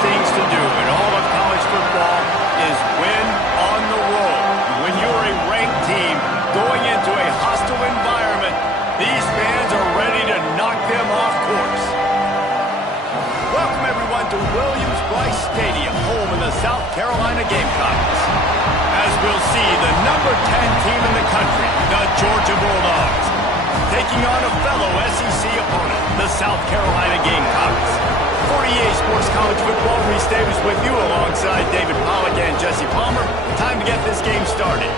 things to do in all of college football is win on the road. When you're a ranked team going into a hostile environment, these fans are ready to knock them off course. Welcome, everyone, to Williams-Brice Stadium, home of the South Carolina Gamecocks. As we'll see, the number 10 team in the country, the Georgia Bulldogs, taking on a fellow SEC opponent, the South Carolina Gamecocks. For EA Sports College Football, Reese Davis with you alongside David Pollack and Jesse Palmer. Time to get this game started.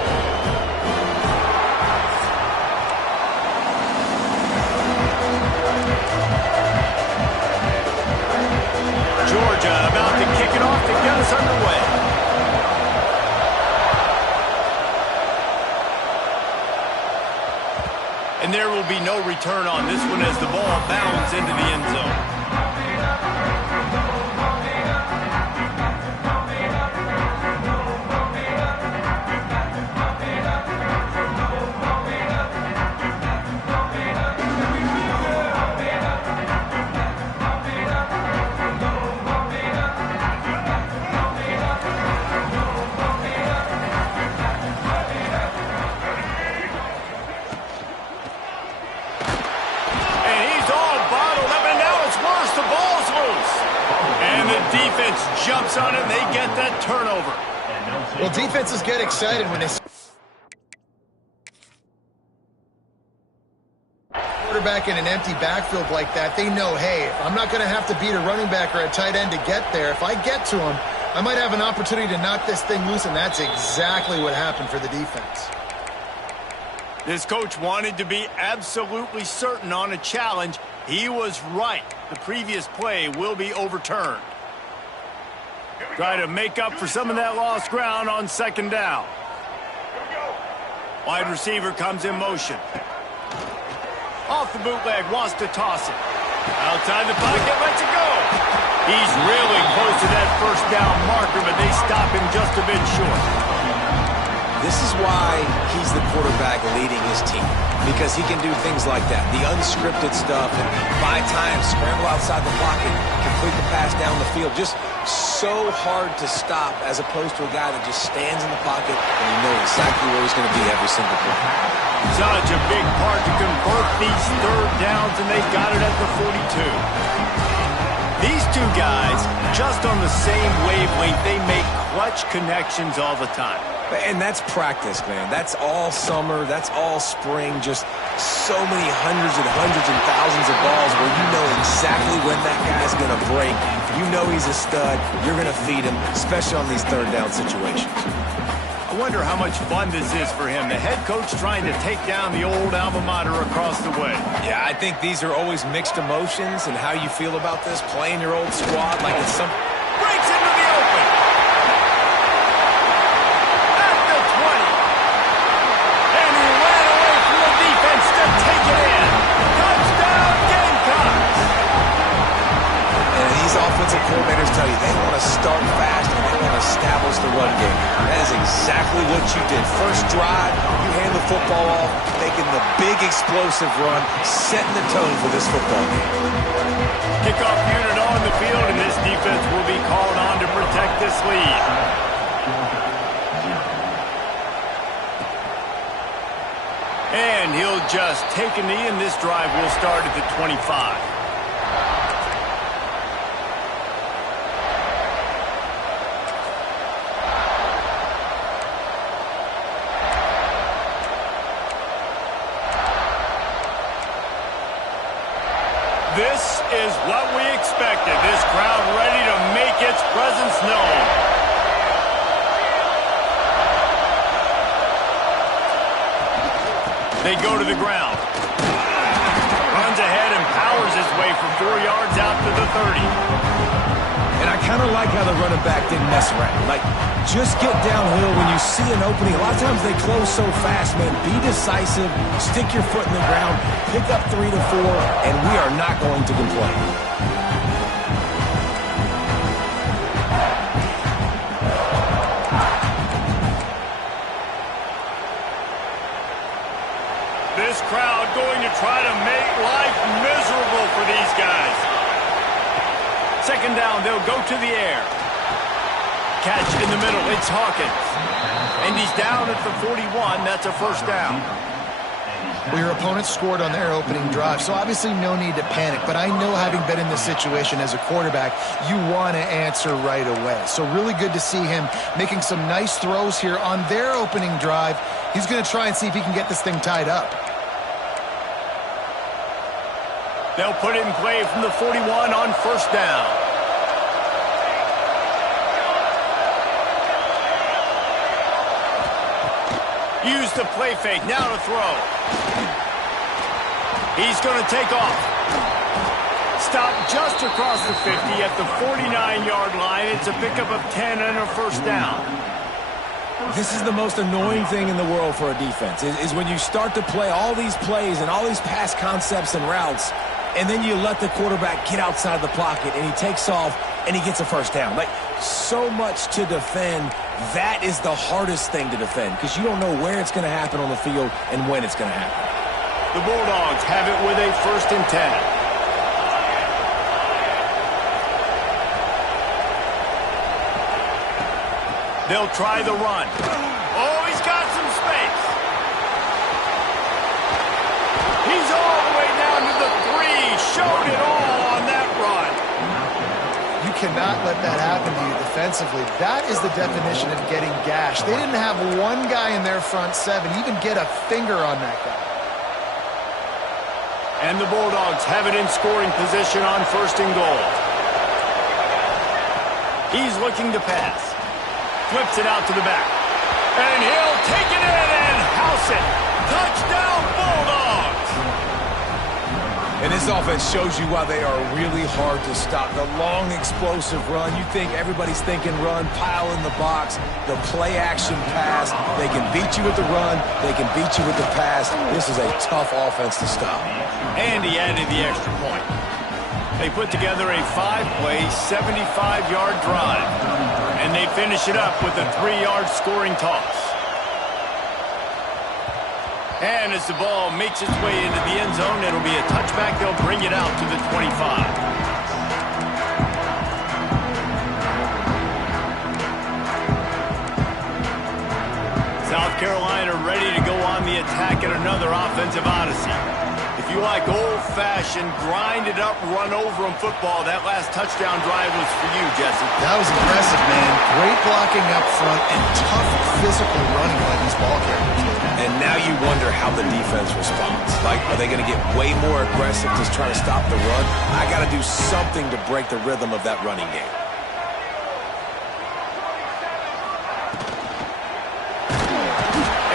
Georgia about to kick it off to get us underway. And there will be no return on this one as the ball bounds into the end zone. Jumps on it, and they get that turnover. Well, defenses get excited when they see quarterback in an empty backfield like that. They know, hey, I'm not going to have to beat a running back or a tight end to get there. If I get to him, I might have an opportunity to knock this thing loose, and that's exactly what happened for the defense. This coach wanted to be absolutely certain on a challenge. He was right. The previous play will be overturned. Try to make up for some of that lost ground on second down. Wide receiver comes in motion. Off the bootleg, wants to toss it. Outside the pocket, lets it go. He's really close to that first down marker, but they stop him just a bit short. This is why he's the quarterback leading his team, because he can do things like that, the unscripted stuff, and buy time, scramble outside the pocket, complete the pass down the field. Just so hard to stop as opposed to a guy that just stands in the pocket and you know exactly where he's going to be every single play. Such a big part to convert these third downs, and they got it at the 42. These two guys, just on the same wavelength, they make clutch connections all the time. And that's practice, man. That's all summer. That's all spring. Just so many hundreds and thousands of balls where you know exactly when that guy's going to break. You know he's a stud. You're going to feed him, especially on these third down situations. I wonder how much fun this is for him. The head coach trying to take down the old alma mater across the way. Yeah, I think these are always mixed emotions, and how you feel about this, playing your old squad like it's some... Breaks into the open. At the 20. And he ran away from the defense to take it in. Touchdown, Gamecocks. And these offensive coordinators tell you they want to start fast and they want to establish the run game. That is exactly what you did. First drive, you hand the football off, making the big explosive run, setting the tone for this football game. Kickoff unit on the field, and this defense will be called on to protect this lead. And he'll just take a knee, and this drive will start at the 25. This is what we expected. This crowd ready to make its presence known. They go to the ground. Runs ahead and powers his way for 4 yards out to the 30. And I kind of like how the running back didn't mess around. Like, just get downhill when you see an opening. A lot of times they close so fast, man. Be decisive, stick your foot in the ground, pick up 3 to 4, and we are not going to complain. This crowd going to try to make life miserable for these guys. Second down, they'll go to the air. Catch in the middle, it's Hawkins. And he's down at the 41. That's a first down. Well, your opponent scored on their opening drive, so obviously no need to panic. But I know, having been in this situation as a quarterback, you want to answer right away. So really good to see him making some nice throws here on their opening drive. He's going to try and see if he can get this thing tied up. They'll put it in play from the 41 on first down. Use the play fake, now to throw. He's going to take off. Stop just across the 50 at the 49-yard line. It's a pickup of 10 and a first down. This is the most annoying thing in the world for a defense, is when you start to play all these plays and all these pass concepts and routes, and then you let the quarterback get outside the pocket, and he takes off, and he gets a first down. Like, so much to defend. That is the hardest thing to defend, because you don't know where it's going to happen on the field and when it's going to happen. The Bulldogs have it with a 1st and 10. They'll try the run. Oh, he's got some space. He's all the way down to the 3. Showed it all on that run. You cannot let that happen to you defensively. That is the definition of getting gashed. They didn't have one guy in their front 7 even get a finger on that guy. And the Bulldogs have it in scoring position on 1st and goal. He's looking to pass. Flips it out to the back. And he'll take it in and house it. Touchdown, Bulldogs! And this offense shows you why they are really hard to stop. The long, explosive run. You think everybody's thinking run, pile in the box. The play-action pass. They can beat you with the run. They can beat you with the pass. This is a tough offense to stop. And he added the extra point. They put together a 5-play, 75-yard drive. And they finish it up with a 3-yard scoring toss. And as the ball makes its way into the end zone, it'll be a touchback. They'll bring it out to the 25. South Carolina ready to go on the attack at another offensive odyssey. If you like old-fashioned, grinded-up, run-over-'em football, that last touchdown drive was for you, Jesse. That was impressive, man. Great blocking up front and tough physical running by these ball carriers. And now you wonder how the defense responds. Like, are they going to get way more aggressive just trying to stop the run? I got to do something to break the rhythm of that running game.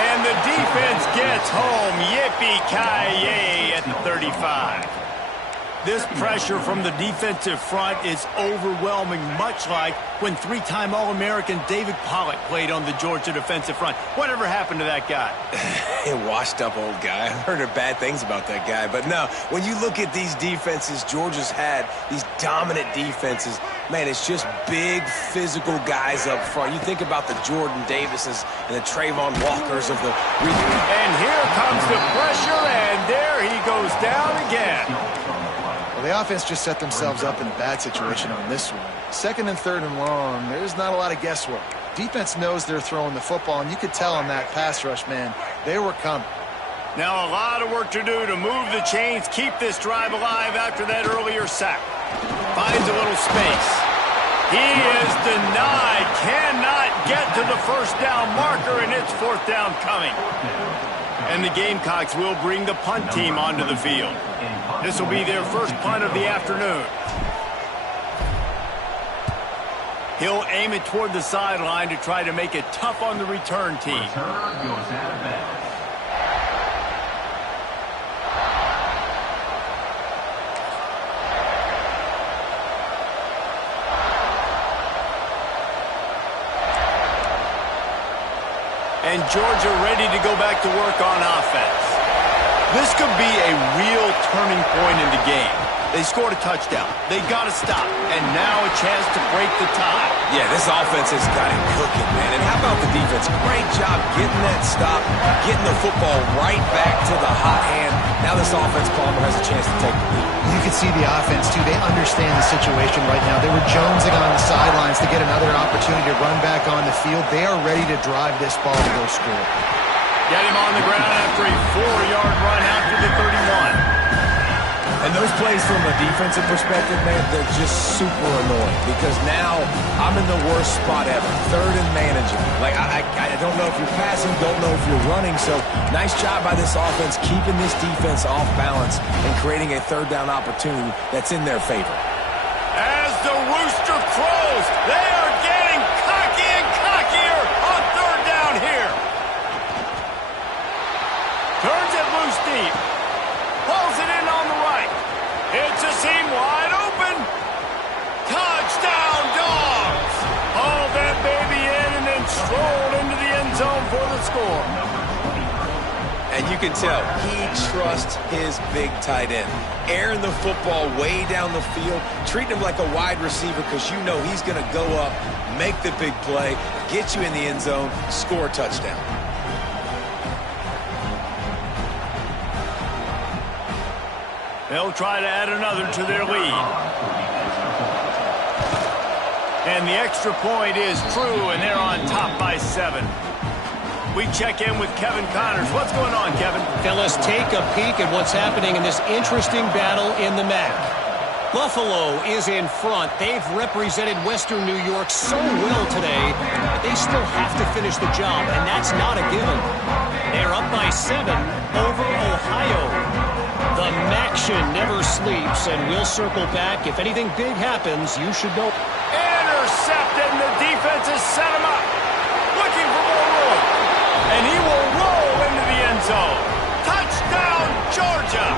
And the defense gets home. Yippee-ki-yay at the 35. This pressure from the defensive front is overwhelming, much like when 3-time All-American David Pollock played on the Georgia defensive front. Whatever happened to that guy? A washed-up old guy. I've heard bad things about that guy. But no, when you look at these defenses Georgia's had, these dominant defenses, man, it's just big, physical guys up front. You think about the Jordan Davises and the Trayvon Walkers of the... And here comes the pressure, and there he goes down again. Well, the offense just set themselves up in a bad situation on this one. 2nd and 3rd and long, there's not a lot of guesswork. Defense knows they're throwing the football, and you could tell on that pass rush, man, they were coming. Now a lot of work to do to move the chains, keep this drive alive after that earlier sack. Finds a little space. He is denied, cannot get to the first down marker, and it's 4th down coming. And the Gamecocks will bring the punt team onto the field. This will be their first punt of the afternoon. He'll aim it toward the sideline to try to make it tough on the return team. And Georgia ready to go back to work on offense. This could be a real turning point in the game. They scored a touchdown. They got to stop. And now a chance to break the tie. Yeah, this offense has got it cooking, man. And how about the defense? Great job getting that stop, getting the football right back to the hot hand. Now this offense, Palmer, has a chance to take the lead. You can see the offense, too. They understand the situation right now. They were jonesing on the sidelines to get another opportunity to run back on the field. They are ready to drive this ball to go score. Get him on the ground after a 4-yard run after the 31. And those plays from a defensive perspective, man, they're just super annoying because now I'm in the worst spot ever. Third and manageable. Like, I don't know if you're passing, don't know if you're running. So nice job by this offense keeping this defense off balance and creating a third down opportunity that's in their favor. As the rooster crows, they are getting cocky and cockier on third down here. Turns it loose deep. Pulls it in on the right. It's a seam wide open. Touchdown, Dogs. Hauled that baby in and then strolled into the end zone for the score. And you can tell he trusts his big tight end. Airing the football way down the field, treating him like a wide receiver because you know he's going to go up, make the big play, get you in the end zone, score a touchdown. They'll try to add another to their lead. And the extra point is true, and they're on top by 7. We check in with Kevin Connors. What's going on, Kevin? Fellas, take a peek at what's happening in this interesting battle in the MAC. Buffalo is in front. They've represented Western New York so well today, but they still have to finish the job, and that's not a given. They're up by 7 over Ohio. The Maction never sleeps, and we'll circle back. If anything big happens, you should know. Intercepted, and the defense has set him up. Looking for more room. And he will roll into the end zone. Touchdown, Georgia.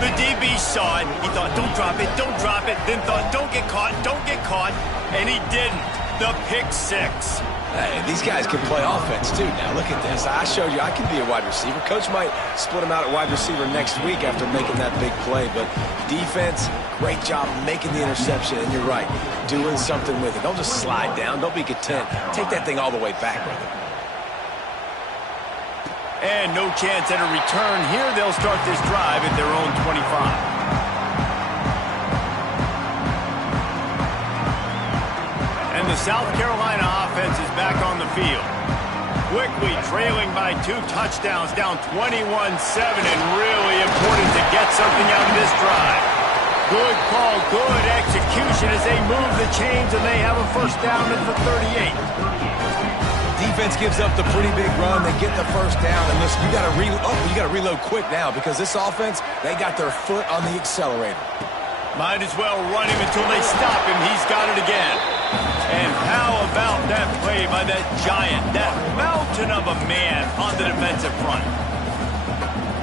The DB saw it. He thought, don't drop it, don't drop it. Then thought, don't get caught, don't get caught. And he didn't. The pick 6. Hey, these guys can play offense, too. Now, look at this. I showed you I can be a wide receiver. Coach might split him out at wide receiver next week after making that big play. But defense, great job making the interception. And you're right, doing something with it. Don't just slide down. Don't be content. Take that thing all the way back with it. And no chance at a return here. They'll start this drive at their own 25. And the South Carolina offense is back on the field. Quickly trailing by 2 touchdowns, down 21-7, and really important to get something out of this drive. Good call, good execution as they move the chains, and they have a first down at the 38. Defense gives up the pretty big run. They get the first down, and listen, you got to reload quick now because this offense, they got their foot on the accelerator. Might as well run him until they stop him. He's got it again. And how about that play by that giant, that mountain of a man on the defensive front?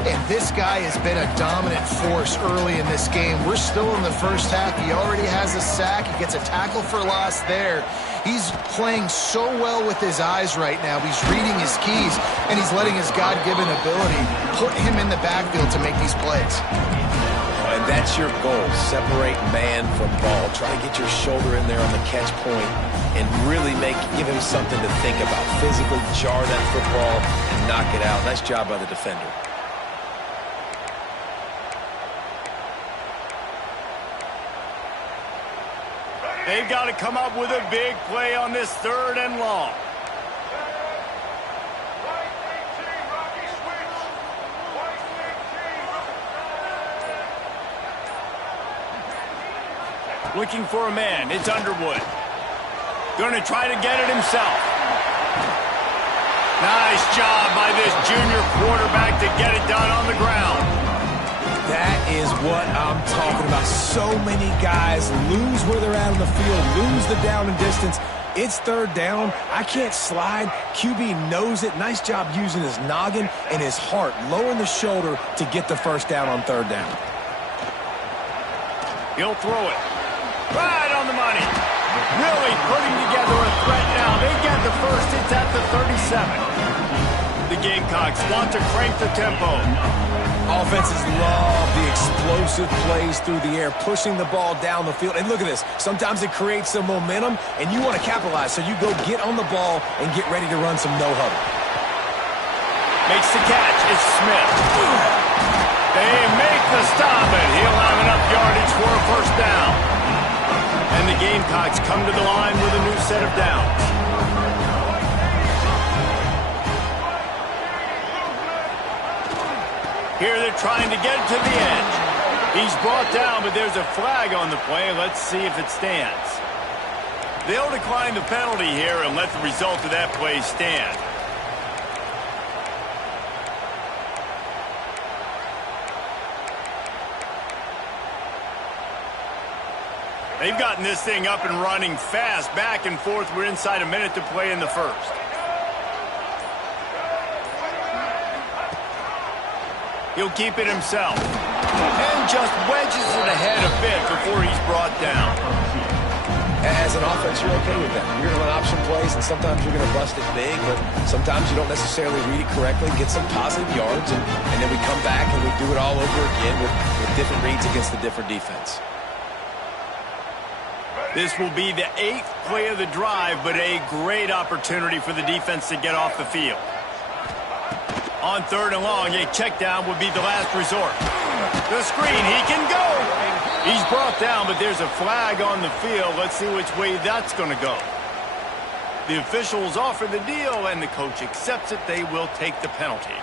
And this guy has been a dominant force early in this game. We're still in the first half. He already has a sack. He gets a tackle for loss there. He's playing so well with his eyes right now. He's reading his keys, and he's letting his God-given ability put him in the backfield to make these plays. And that's your goal. Separate man from ball. Try to get your shoulder in there on the catch point and really give him something to think about. Physically jar that football and knock it out. Nice job by the defender. They've got to come up with a big play on this 3rd and long. Looking for a man. It's Underwood. Going to try to get it himself. Nice job by this junior quarterback to get it done on the ground. That is what I'm talking about. So many guys lose where they're at on the field, lose the down and distance. It's 3rd down. I can't slide. QB knows it. Nice job using his noggin and his heart, lowering the shoulder to get the first down on 3rd down. He'll throw it. Right on the money. Really putting together a threat now. They get the first. It's at the 37. The Gamecocks want to crank the tempo. Offenses love the explosive plays through the air, pushing the ball down the field. And look at this. Sometimes it creates some momentum, and you want to capitalize. So you go get on the ball and get ready to run some no-huddle. Makes the catch. It's Smith. They make the stop, and he'll have enough yardage for a first down. And the Gamecocks come to the line with a new set of downs. Here they're trying to get it to the edge. He's brought down, but there's a flag on the play. Let's see if it stands. They'll decline the penalty here and let the result of that play stand. They've gotten this thing up and running fast, back and forth. We're inside a minute to play in the first. He'll keep it himself. And just wedges it ahead a bit before he's brought down. As an offense, you're okay with that. You're going to run option plays, and sometimes you're going to bust it big, but sometimes you don't necessarily read it correctly, get some positive yards, and then we come back and we do it all over again with different reads against the different defense. This will be the 8th play of the drive, but a great opportunity for the defense to get off the field. On 3rd and long, a check down would be the last resort. The screen, he can go. He's brought down, but there's a flag on the field. Let's see which way that's going to go. The officials offer the deal, and the coach accepts it. They will take the penalty.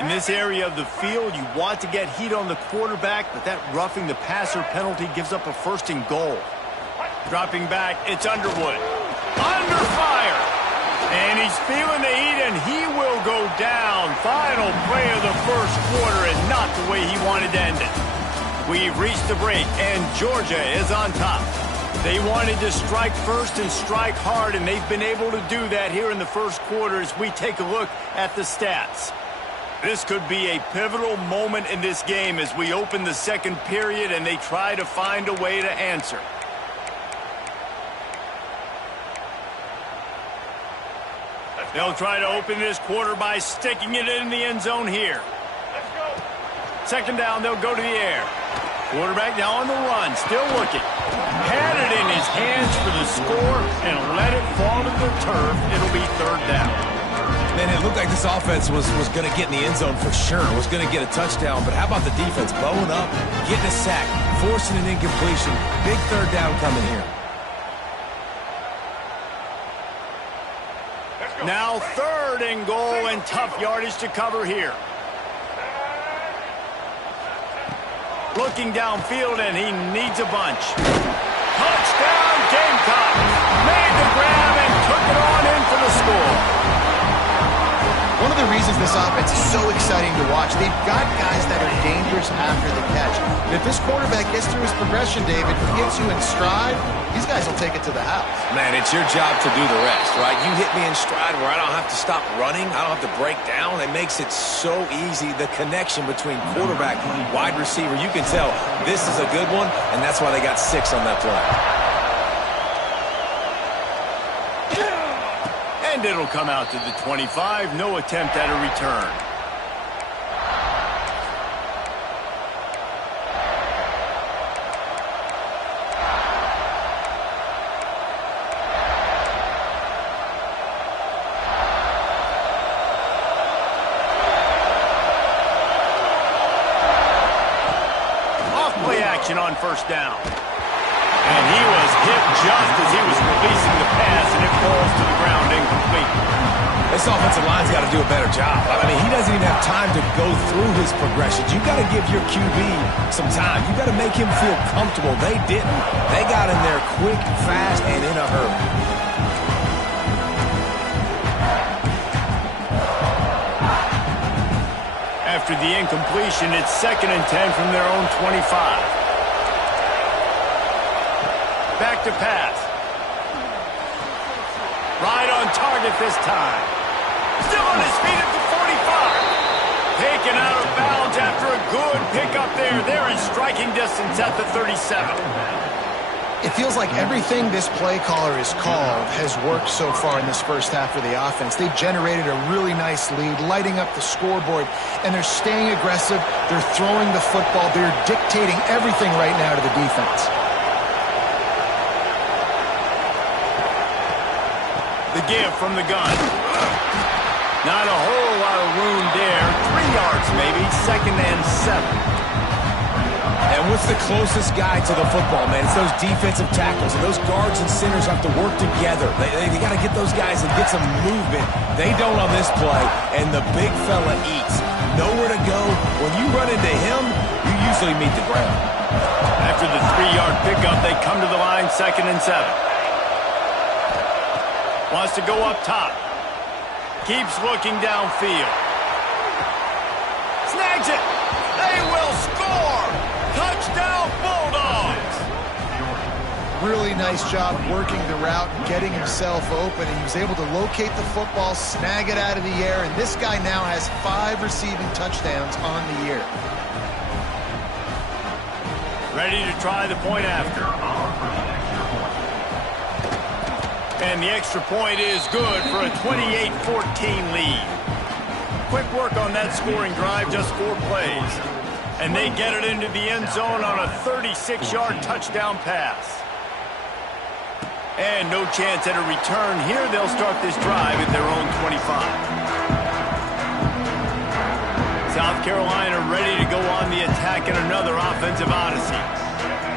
In this area of the field, you want to get heat on the quarterback, but that roughing the passer penalty gives up a 1st and goal. Dropping back, it's Underwood. Under fire! And he's feeling the heat, and he will go down. Final play of the first quarter, and not the way he wanted to end it. We've reached the break, and Georgia is on top. They wanted to strike first and strike hard, and they've been able to do that here in the first quarter as we take a look at the stats. This could be a pivotal moment in this game as we open the second period and they try to find a way to answer. They'll try to open this quarter by sticking it in the end zone here. 2nd down, they'll go to the air. Quarterback now on the run, still looking. Had it in his hands for the score and let it fall to the turf. It'll be 3rd down. Man, it looked like this offense was going to get in the end zone for sure. Was going to get a touchdown, but how about the defense bowing up, getting a sack, forcing an incompletion. Big 3rd down coming here. Now 3rd and goal and tough yardage to cover here. Looking downfield, and he needs a bunch. Touchdown, Gamecock! Made the grab and took it on in for the score. One of the reasons this offense is so exciting to watch, they've got guys that are dangerous after the catch. And if this quarterback gets through his progression, David, gets you in stride, these guys will take it to the house. Man, it's your job to do the rest, right? You hit me in stride where I don't have to stop running. I don't have to break down. It makes it so easy, the connection between quarterback and wide receiver. You can tell this is a good one, and that's why they got 6 on that play. And it'll come out to the 25. No attempt at a return. Off play action on 1st down. And he was hit just as he was releasing the pass, and it falls to the ground incomplete. This offensive line's got to do a better job. I mean, he doesn't even have time to go through his progressions. You got to give your QB some time. You got to make him feel comfortable. They didn't. They got in there quick, fast, and in a hurry. After the incompletion, it's 2nd and 10 from their own 25. Back to pass. Right on target this time. Still on his feet at the 45. Taken out of bounds after a good pickup there. They're in striking distance at the 37. It feels like everything this play caller has called has worked so far in this first half for the offense. They've generated a really nice lead, lighting up the scoreboard, and they're staying aggressive. They're throwing the football. They're dictating everything right now to the defense. The give from the gun. Not a whole lot of room there. 3 yards maybe, 2nd and 7. And what's the closest guy to the football, man? It's those defensive tackles, and those guards and centers have to work together. They got to get those guys and get some movement. They don't on this play, and the big fella eats. Nowhere to go. When you run into him, you usually meet the ground. After the 3-yard pickup, they come to the line, 2nd and 7. Wants to go up top. Keeps looking downfield. Snags it. They will score. Touchdown, Bulldogs! Really nice job working the route, getting himself open, and he was able to locate the football, snag it out of the air, and this guy now has 5 receiving touchdowns on the year. Ready to try the point after. And the extra point is good for a 28-14 lead. Quick work on that scoring drive, just 4 plays. And they get it into the end zone on a 36-yard touchdown pass. And no chance at a return here. They'll start this drive at their own 25. South Carolina ready to go on the attack in another offensive odyssey.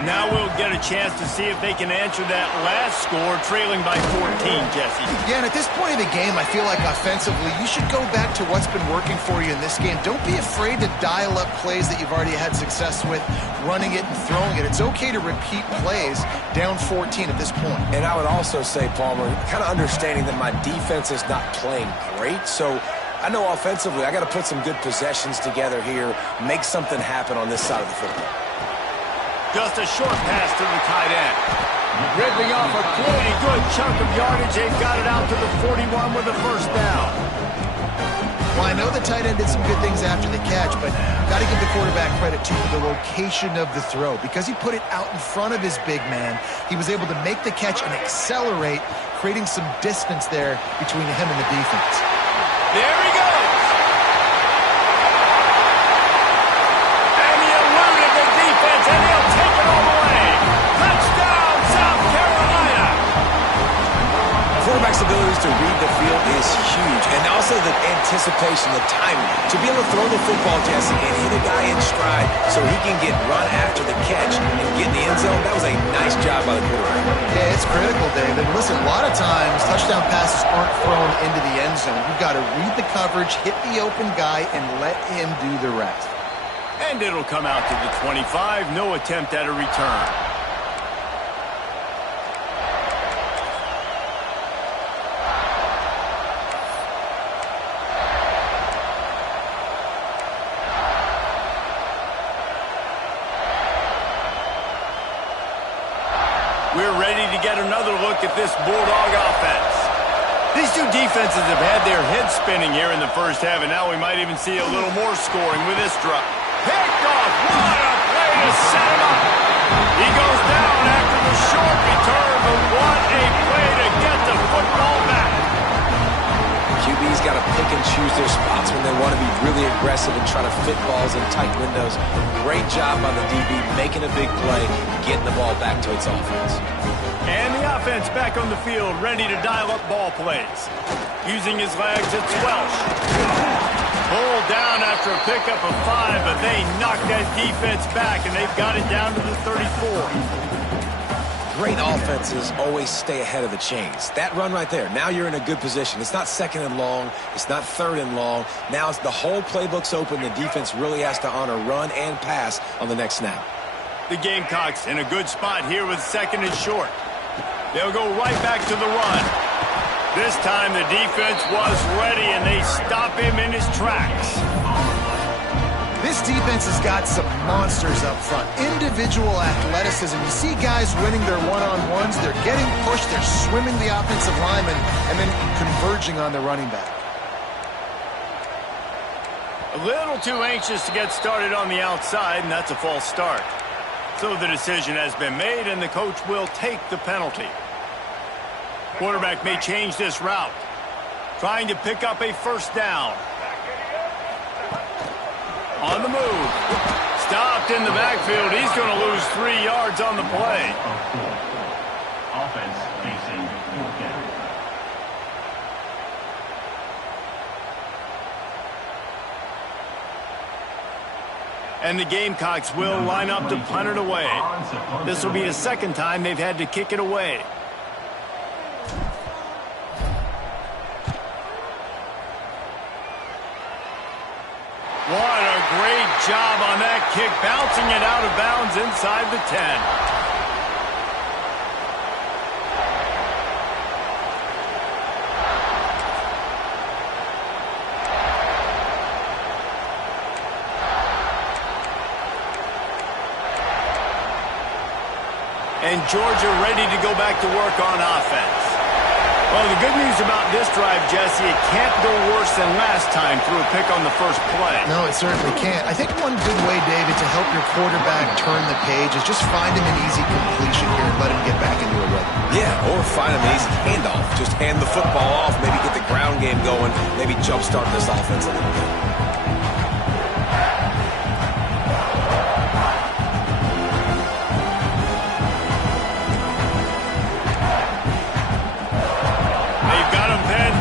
Now we'll get a chance to see if they can answer that last score, trailing by 14, Jesse. Yeah, and at this point of the game, I feel like offensively, you should go back to what's been working for you in this game. Don't be afraid to dial up plays that you've already had success with, running it and throwing it. It's okay to repeat plays down 14 at this point. And I would also say, Palmer, kind of understanding that my defense is not playing great, so I know offensively I got to put some good possessions together here, make something happen on this side of the football. Just a short pass to the tight end. Ripping off a pretty good chunk of yardage. They've got it out to the 41 with a first down. Well, I know the tight end did some good things after the catch, but got to give the quarterback credit, too, for the location of the throw. Because he put it out in front of his big man, he was able to make the catch and accelerate, creating some distance there between him and the defense. There he goes. And he eluded the defense, and he'll take it all the way. Touchdown, South Carolina. Quarterback's abilities to read the field is huge, and also the anticipation, the timing. To be able to throw the football, Jesse, and hit a guy in stride so he can get run after the catch and get in the end zone, that was a nice job by the quarterback. Yeah, it's critical, David. Listen, a lot of times touchdown passes aren't thrown into the end zone. You've got to read the coverage, hit the open guy, and let him do the rest. And it'll come out to the 25. No attempt at a return. We're ready to get another look at this Bulldog offense. These two defenses have had their heads spinning here in the first half, and now we might even see a little more scoring with this drop. Picked off. What a play to set him up. He goes down after the short return, but what a play to get the football back. QB's got to pick and choose their spots when they want to be really aggressive and try to fit balls in tight windows. Great job by the DB making a big play, getting the ball back to its offense. And the offense back on the field, ready to dial up ball plays. Using his legs, it's Welsh. Pulled down after a pickup of 5, but they knocked that defense back, and they've got it down to the 34. Great offenses always stay ahead of the chains. That run right there, now you're in a good position. It's not 2nd and long. It's not 3rd and long. Now it's the whole playbook's open. The defense really has to honor run and pass on the next snap. The Gamecocks in a good spot here with 2nd and short. They'll go right back to the run. This time the defense was ready, and they stop him in his tracks. This defense has got some monsters up front. Individual athleticism. You see guys winning their one-on-ones. They're getting pushed. They're swimming the offensive lineman and then converging on the running back. A little too anxious to get started on the outside, and that's a false start. So the decision has been made, and the coach will take the penalty. Quarterback may change this route, trying to pick up a first down. On the move. Stopped in the backfield. He's going to lose 3 yards on the play. Offense facing 4th down. And the Gamecocks will line up to punt it away. This will be the second time they've had to kick it away. What a great job on that kick, bouncing it out of bounds inside the 10. And Georgia ready to go back to work on offense. Well, the good news about this drive, Jesse, it can't go worse than last time through a pick on the first play. No, it certainly can't. I think one good way, David, to help your quarterback turn the page is just find him an easy completion here and let him get back into a rhythm. Yeah, or find him an easy handoff. Just hand the football off, maybe get the ground game going, maybe jumpstart this offense a little bit.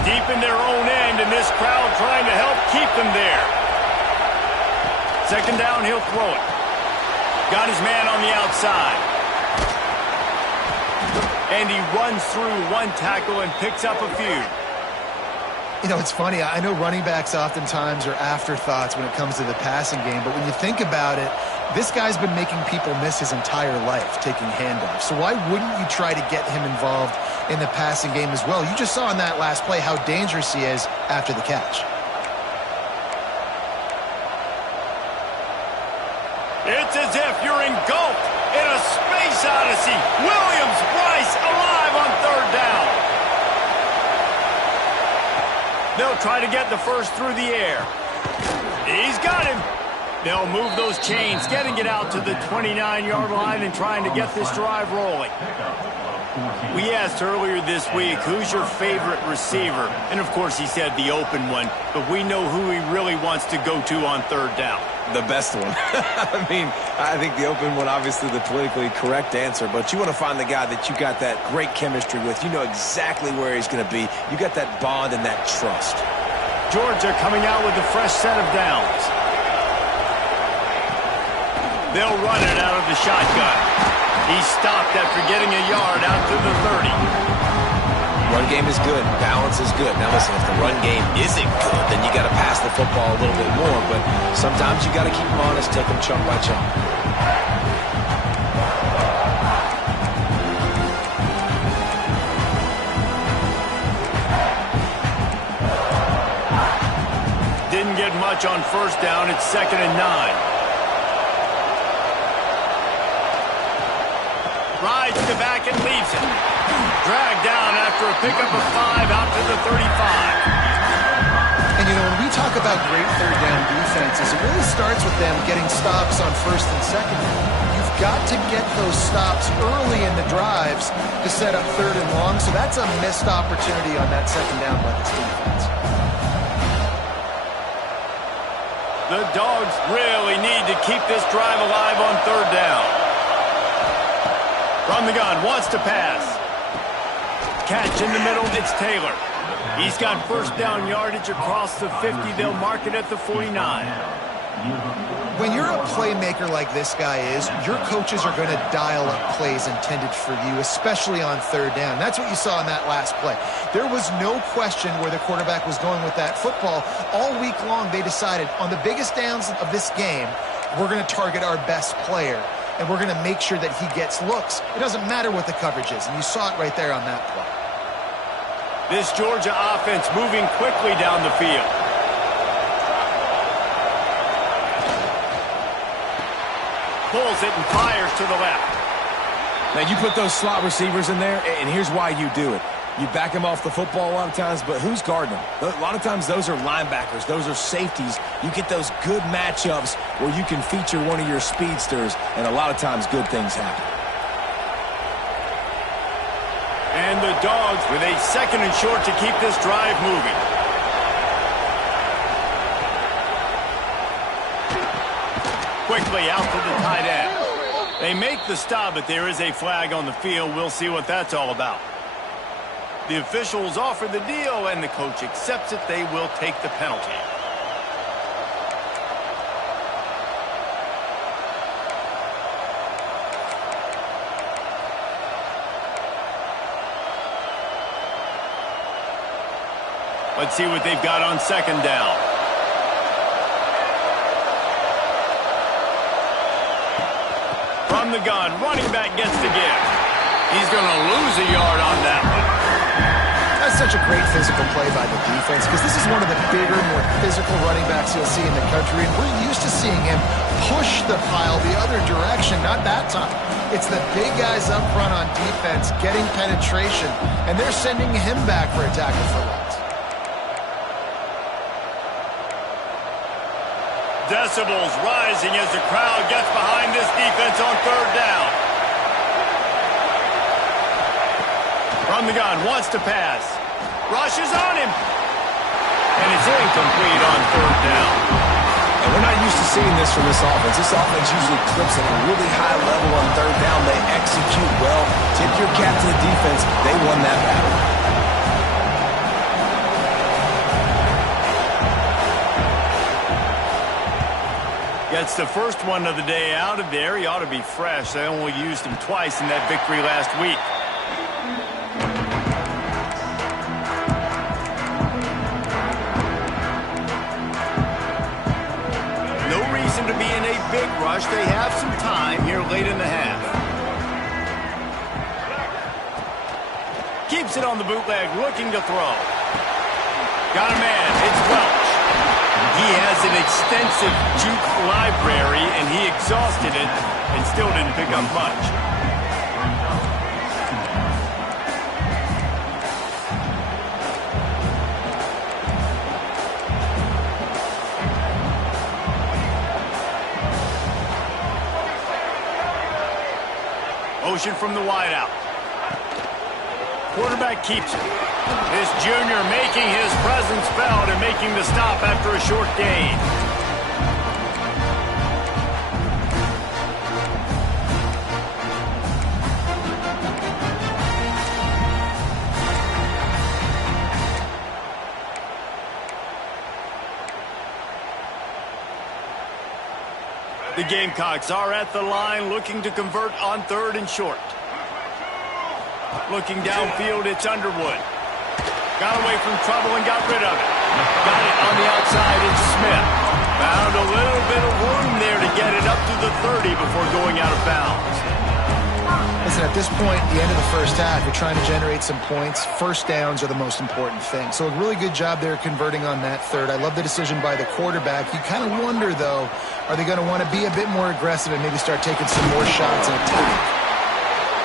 Deep in their own end, and this crowd trying to help keep them there. Second down, he'll throw it. Got his man on the outside. And he runs through one tackle and picks up a few. You know, it's funny. I know running backs oftentimes are afterthoughts when it comes to the passing game, but when you think about it, this guy's been making people miss his entire life taking handoffs. So why wouldn't you try to get him involved in the passing game as well? You just saw in that last play how dangerous he is after the catch. It's as if you're engulfed in a space odyssey. Williams-Brice alive on third down. They'll try to get the first through the air. He's got him. They'll move those chains, getting it out to the 29-yard line and trying to get this drive rolling. We asked earlier this week, who's your favorite receiver? And, of course, he said the open one, but we know who he really wants to go to on third down. The best one. I mean, I think the open one, obviously the politically correct answer, but you want to find the guy that you got that great chemistry with. You know exactly where he's going to be. You got that bond and that trust. Georgia coming out with a fresh set of downs. They'll run it out of the shotgun. He stopped after getting a yard out to the 30. Run game is good. Balance is good. Now listen, if the run game isn't good, then you got to pass the football a little bit more. But sometimes you got to keep them honest, take them chunk by chunk. Didn't get much on first down. It's 2nd and 9. Rides the back and leaves it. Dragged down after a pickup of 5 out to the 35. And, you know, when we talk about great third down defenses, it really starts with them getting stops on first and second. You've got to get those stops early in the drives to set up third and long, so that's a missed opportunity on that second down by this defense. The Dogs really need to keep this drive alive on third down. From the gun, wants to pass. Catch in the middle, it's Taylor. He's got first down yardage across the 50. They'll mark it at the 49. When you're a playmaker like this guy is, your coaches are going to dial up plays intended for you, especially on third down. That's what you saw in that last play. There was no question where the quarterback was going with that football. All week long, they decided on the biggest downs of this game, we're going to target our best player, and we're going to make sure that he gets looks. It doesn't matter what the coverage is, and you saw it right there on that play. This Georgia offense moving quickly down the field. Pulls it and fires to the left. Now, you put those slot receivers in there, and here's why you do it. You back him off the football a lot of times, but who's guarding him? A lot of times those are linebackers. Those are safeties. You get those good matchups where you can feature one of your speedsters, and a lot of times good things happen. And the Dogs with a 2nd and short to keep this drive moving. Quickly out to the tight end. They make the stop, but there is a flag on the field. We'll see what that's all about. The officials offer the deal, and the coach accepts it. They will take the penalty. Let's see what they've got on 2nd down. From the gun, running back gets the give. He's going to lose a yard on that one. That's such a great physical play by the defense because this is one of the bigger, more physical running backs you'll see in the country, and we're used to seeing him push the pile the other direction, not that time. It's the big guys up front on defense getting penetration, and they're sending him back for a tackle for loss. Decibels rising as the crowd gets behind this defense on 3rd down. From the gun, wants to pass. Rushes on him. And it's incomplete on 3rd down. And we're not used to seeing this from this offense. This offense usually clips at a really high level on 3rd down. They execute well. Tip your cap to the defense. They won that battle. Gets the first one of the day out of there. He ought to be fresh. They only used him twice in that victory last week. No reason to be in a big rush. They have some time here late in the half. Keeps it on the bootleg, looking to throw. Got a man. It's Welch. He has an extensive juke library, and he exhausted it and still didn't pick up much. Motion from the wideout. Quarterback keeps it. This junior making his presence felt and making the stop after a short gain. The Gamecocks are at the line looking to convert on 3rd and short. Looking downfield, it's Underwood. Got away from trouble and got rid of it. Got it on the outside, it's Smith. Found a little bit of room there to get it up to the 30 before going out of bounds. Listen, at this point, the end of the first half, you're trying to generate some points. First downs are the most important thing. So a really good job there converting on that 3rd. I love the decision by the quarterback. You kind of wonder, though, are they going to want to be a bit more aggressive and maybe start taking some more shots and attack?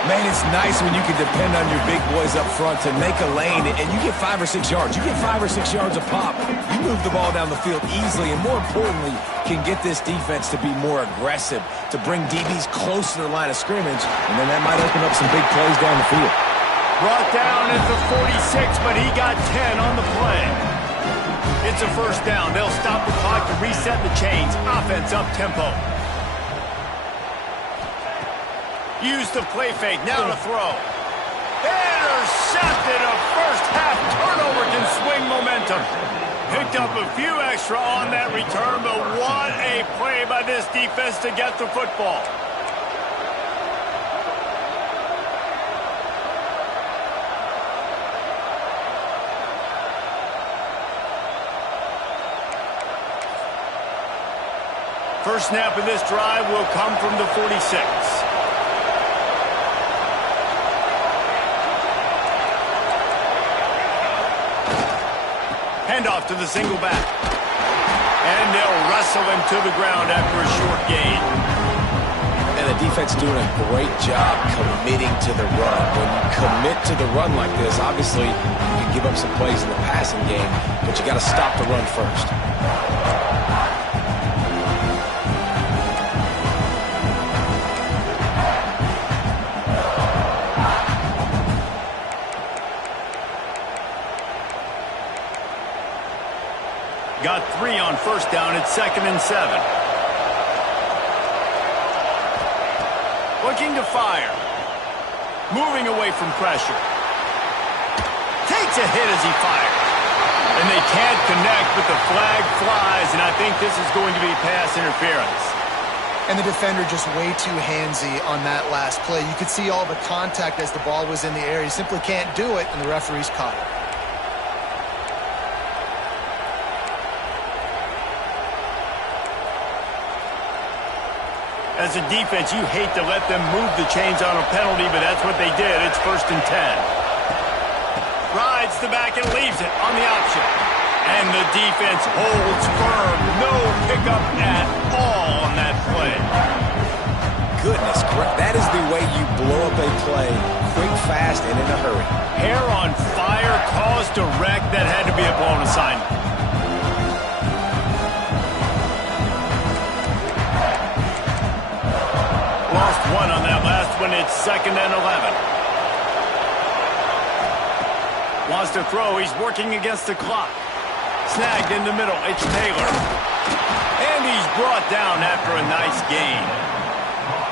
Man, it's nice when you can depend on your big boys up front to make a lane, and you get 5 or 6 yards. You get 5 or 6 yards a pop. You move the ball down the field easily, and more importantly, can get this defense to be more aggressive, to bring DBs close to the line of scrimmage, and then that might open up some big plays down the field. Brought down at the 46, but he got 10 on the play. It's a first down. They'll stop the clock to reset the chains. Offense up tempo. Use the play fake, now to throw. Intercepted, a first half turnover can swing momentum. Picked up a few extra on that return, but what a play by this defense to get the football. First snap of this drive will come from the 46. Handoff to the single back. And they'll wrestle him to the ground after a short gain. And the defense doing a great job committing to the run. When you commit to the run like this, obviously you can give up some plays in the passing game, but you got to stop the run first. Got 3 on first down. It's 2nd and 7. Looking to fire. Moving away from pressure. Takes a hit as he fires. And they can't connect, but the flag flies, and I think this is going to be pass interference. And the defender just way too handsy on that last play. You could see all the contact as the ball was in the air. He simply can't do it, and the referee's caught it. As a defense, you hate to let them move the chains on a penalty, but that's what they did. It's 1st and 10. Rides the back and leaves it on the option. And the defense holds firm. No pickup at all on that play. Goodness, that is the way you blow up a play. Quick, fast, and in a hurry. Hair on fire, cause direct. That had to be a blown assignment. Lost 1 on that last one. It's 2nd and 11. Wants to throw. He's working against the clock. Snagged in the middle. It's Taylor. And he's brought down after a nice gain.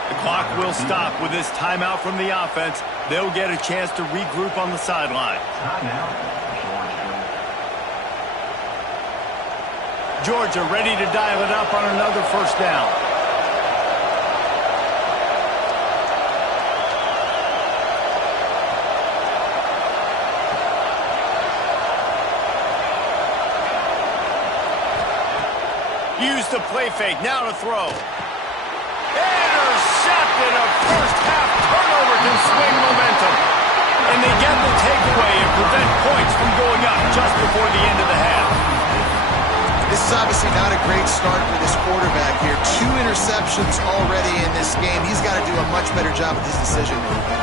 The clock will stop with this timeout from the offense. They'll get a chance to regroup on the sideline. Georgia ready to dial it up on another first down. Use the play fake, now to throw. Intercepted, a first-half turnover can swing momentum. And they get the takeaway and prevent points from going up just before the end of the half. This is obviously not a great start for this quarterback here. 2 interceptions already in this game. He's got to do a much better job with his decision-making.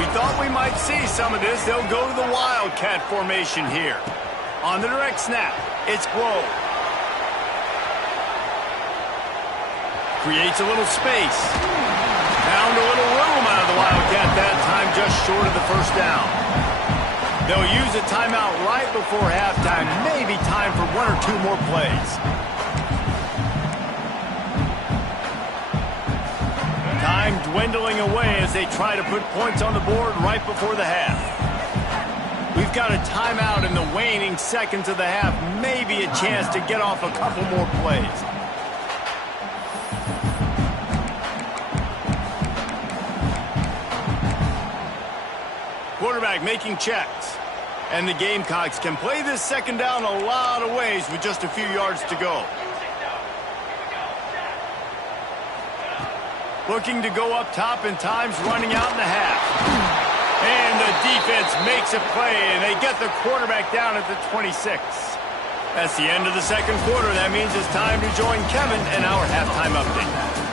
We thought we might see some of this. They'll go to the Wildcat formation here. On the direct snap, it's Grove. Creates a little space. Found a little room out of the Wildcat that time, just short of the first down. They'll use a timeout right before halftime. Maybe time for 1 or 2 more plays. Time dwindling away as they try to put points on the board right before the half. We've got a timeout in the waning seconds of the half. Maybe a chance to get off a couple more plays. Quarterback making checks. And the Gamecocks can play this second down a lot of ways with just a few yards to go. Looking to go up top, and time's running out in the half. And the defense makes a play, and they get the quarterback down at the 26. That's the end of the second quarter. That means it's time to join Kevin and our halftime update.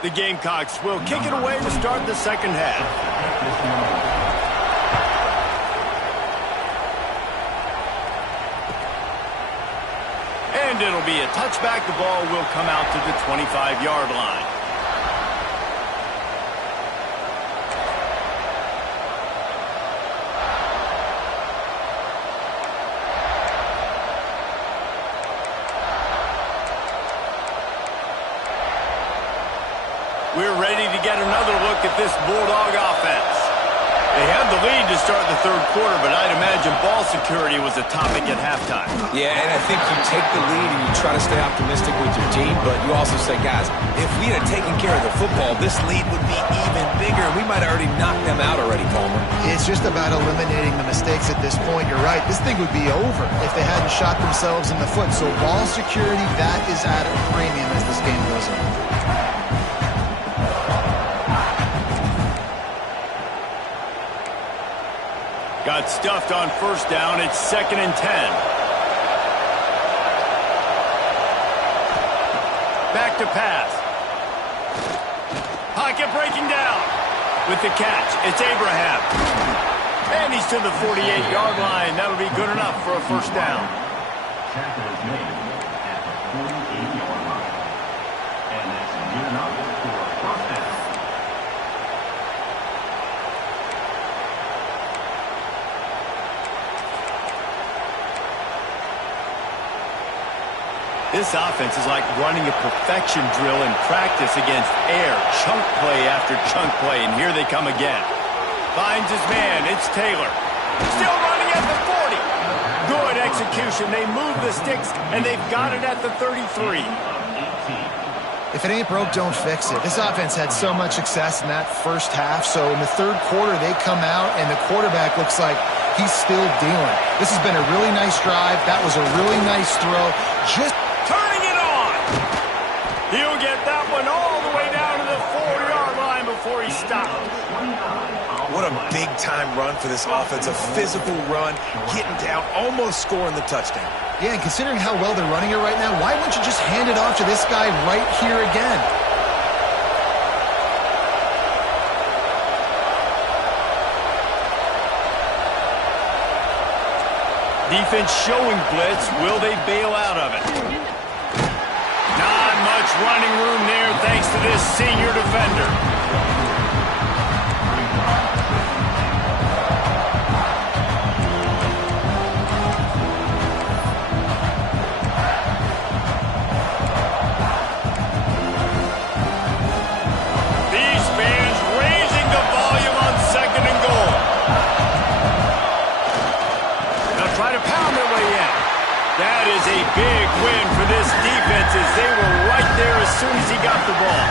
The Gamecocks will kick it away to start the second half. And it'll be a touchback. The ball will come out to the 25-yard line. We're ready to get another look at this Bulldog offense. They had the lead to start the third quarter, but I'd imagine ball security was a topic at halftime. Yeah, and I think you take the lead and you try to stay optimistic with your team, but you also say, guys, if we had taken care of the football, this lead would be even bigger. We might have already knocked them out already, Palmer. It's just about eliminating the mistakes at this point. You're right. This thing would be over if they hadn't shot themselves in the foot. So ball security, that is at a premium as this game goes on. Got stuffed on first down. It's 2nd and 10. Back to pass. Pocket breaking down. With the catch, it's Abraham. And he's to the 48-yard line. That'll be good enough for a first down. Tackle is made at the 48-yard line. And that's good enough for a first down. This offense is like running a perfection drill in practice against air. Chunk play after chunk play, and here they come again. Finds his man. It's Taylor. Still running at the 40. Good execution. They move the sticks, and they've got it at the 33. If it ain't broke, don't fix it. This offense had so much success in that first half, so in the third quarter, they come out, and the quarterback looks like he's still dealing. This has been a really nice drive. That was a really nice throw. Just turning it on. He'll get that one all the way down to the 4-yard line before he stops. What a big-time run for this offense. A physical run, getting down, almost scoring the touchdown. Yeah, and considering how well they're running it right now, why wouldn't you just hand it off to this guy right here again? Defense showing blitz. Will they bail out of it? Not much running room there thanks to this senior defender. These fans raising the volume on 2nd and goal. They'll try to pound their way in. That is a big win for this defense as they were right there as soon as he got the ball.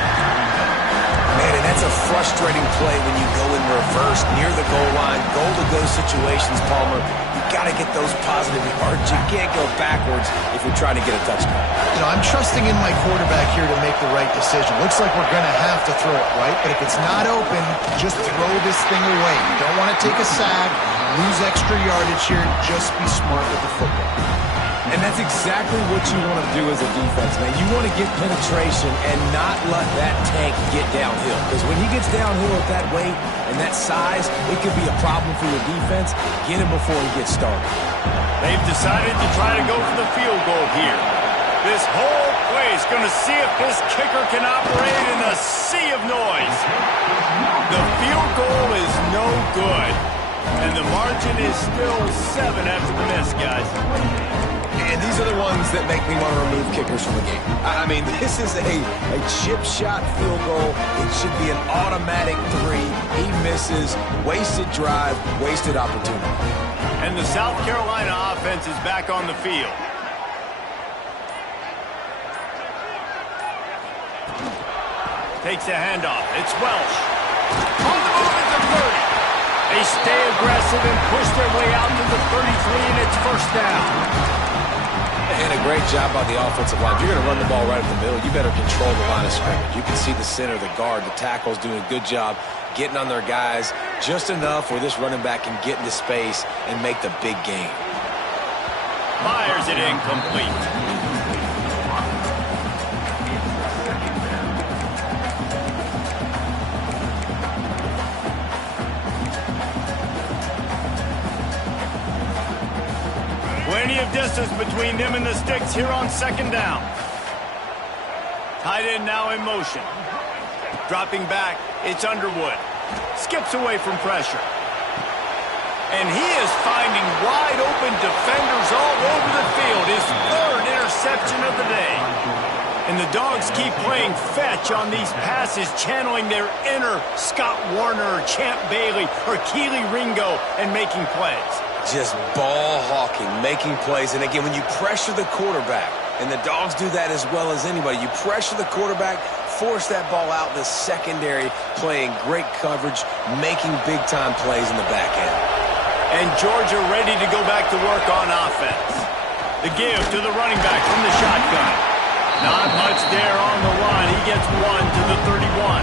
Man, and that's a frustrating play when you go in reverse near the goal line, goal-to-go situations, Palmer. You got to get those positive yards. You can't go backwards if you're trying to get a touchdown. You know, I'm trusting in my quarterback here to make the right decision. Looks like we're going to have to throw it, right? But if it's not open, just throw this thing away. You don't want to take a sack, lose extra yardage here. Just be smart with the football. And that's exactly what you want to do as a defense, man. You want to get penetration and not let that tank get downhill. Because when he gets downhill at that weight and that size, it could be a problem for your defense. Get him before he gets started. They've decided to try to go for the field goal here. This whole place going to see if this kicker can operate in a sea of noise. The field goal is no good. And the margin is still 7 after the miss, guys. And these are the ones that make me want to remove kickers from the game. I mean, this is a chip shot field goal. It should be an automatic 3. He misses. Wasted drive, wasted opportunity. And the South Carolina offense is back on the field. Takes a handoff. It's Welsh. On the move at the 30. They stay aggressive and push their way out to the 33, and it's first down. And a great job by the offensive line. If you're going to run the ball right up the middle, you better control the line of scrimmage. You can see the center, the guard, the tackles doing a good job getting on their guys just enough where this running back can get into space and make the big game. Fires it incomplete. Plenty of distance between them and the sticks here on 2nd down. Tight end now in motion. Dropping back, it's Underwood. Skips away from pressure. And he is finding wide open defenders all over the field. His 3rd interception of the day. And the Dogs keep playing fetch on these passes, channeling their inner Scott Warner or Champ Bailey or Keely Ringo and making plays. Just ball hawking, making plays. And again, when you pressure the quarterback, and the Dogs do that as well as anybody, you pressure the quarterback, force that ball out in the secondary, playing great coverage, making big-time plays in the back end. And Georgia ready to go back to work on offense. The give to the running back from the shotgun. Not much there on the run. He gets one to the 31.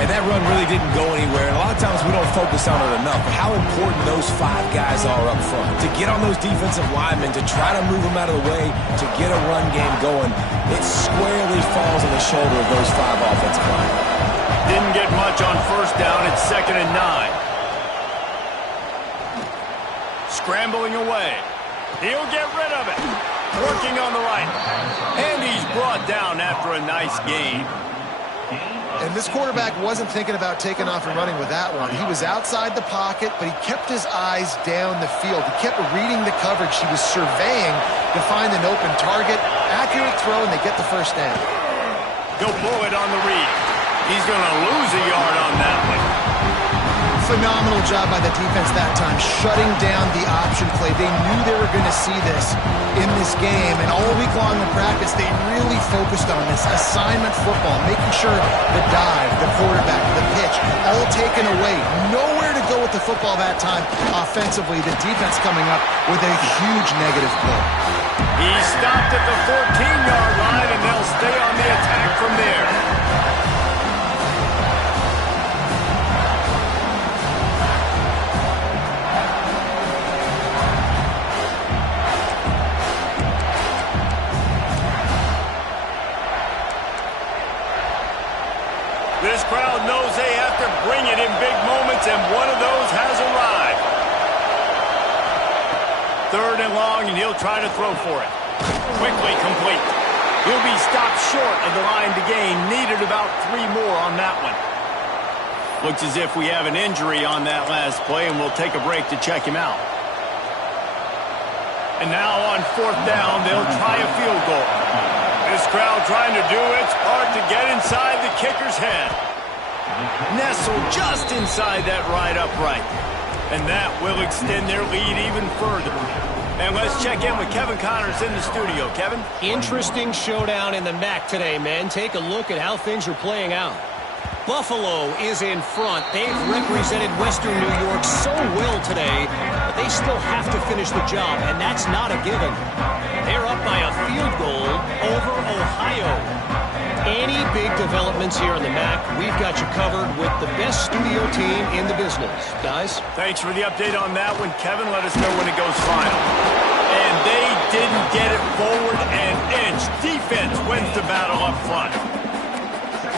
And that run really didn't go anywhere. And a lot of times we don't focus on it enough. But how important those 5 guys are up front. To get on those defensive linemen, to try to move them out of the way, to get a run game going, it squarely falls on the shoulder of those 5 offensive linemen. Didn't get much on first down. It's 2nd and 9. Scrambling away. He'll get rid of it. Working on the right. And he's brought down after a nice gain. And this quarterback wasn't thinking about taking off and running with that one. He was outside the pocket, but he kept his eyes down the field. He kept reading the coverage. He was surveying to find an open target. Accurate throw, and they get the first down. He'll blow it on the read. He's going to lose a yard on that one. Phenomenal job by the defense that time, shutting down the option play. They knew they were going to see this in this game, and all week long in practice, they really focused on this assignment football, making sure the dive, the quarterback, the pitch, all taken away. Nowhere to go with the football that time offensively. The defense coming up with a huge negative play. He stopped at the 14-yard line, and they'll stay on the attack from there. This crowd knows they have to bring it in big moments, and one of those has arrived. 3rd and long, and he'll try to throw for it. Quickly complete. He'll be stopped short of the line to gain. Needed about 3 more on that one. Looks as if we have an injury on that last play, and we'll take a break to check him out. And now on 4th down, they'll try a field goal. This crowd trying to do its part to get inside the kicker's head. Nestled just inside that right upright. And that will extend their lead even further. And let's check in with Kevin Connors in the studio. Kevin? Interesting showdown in the MAC today, men. Take a look at how things are playing out. Buffalo is in front. They've represented Western New York so well today, but they still have to finish the job, and that's not a given. They're up by a field goal over Ohio. Any big developments here in the MAC, we've got you covered with the best studio team in the business. Guys? Thanks for the update on that one, Kevin. Let us know when it goes final. And they didn't get it forward an inch. Defense wins the battle up front.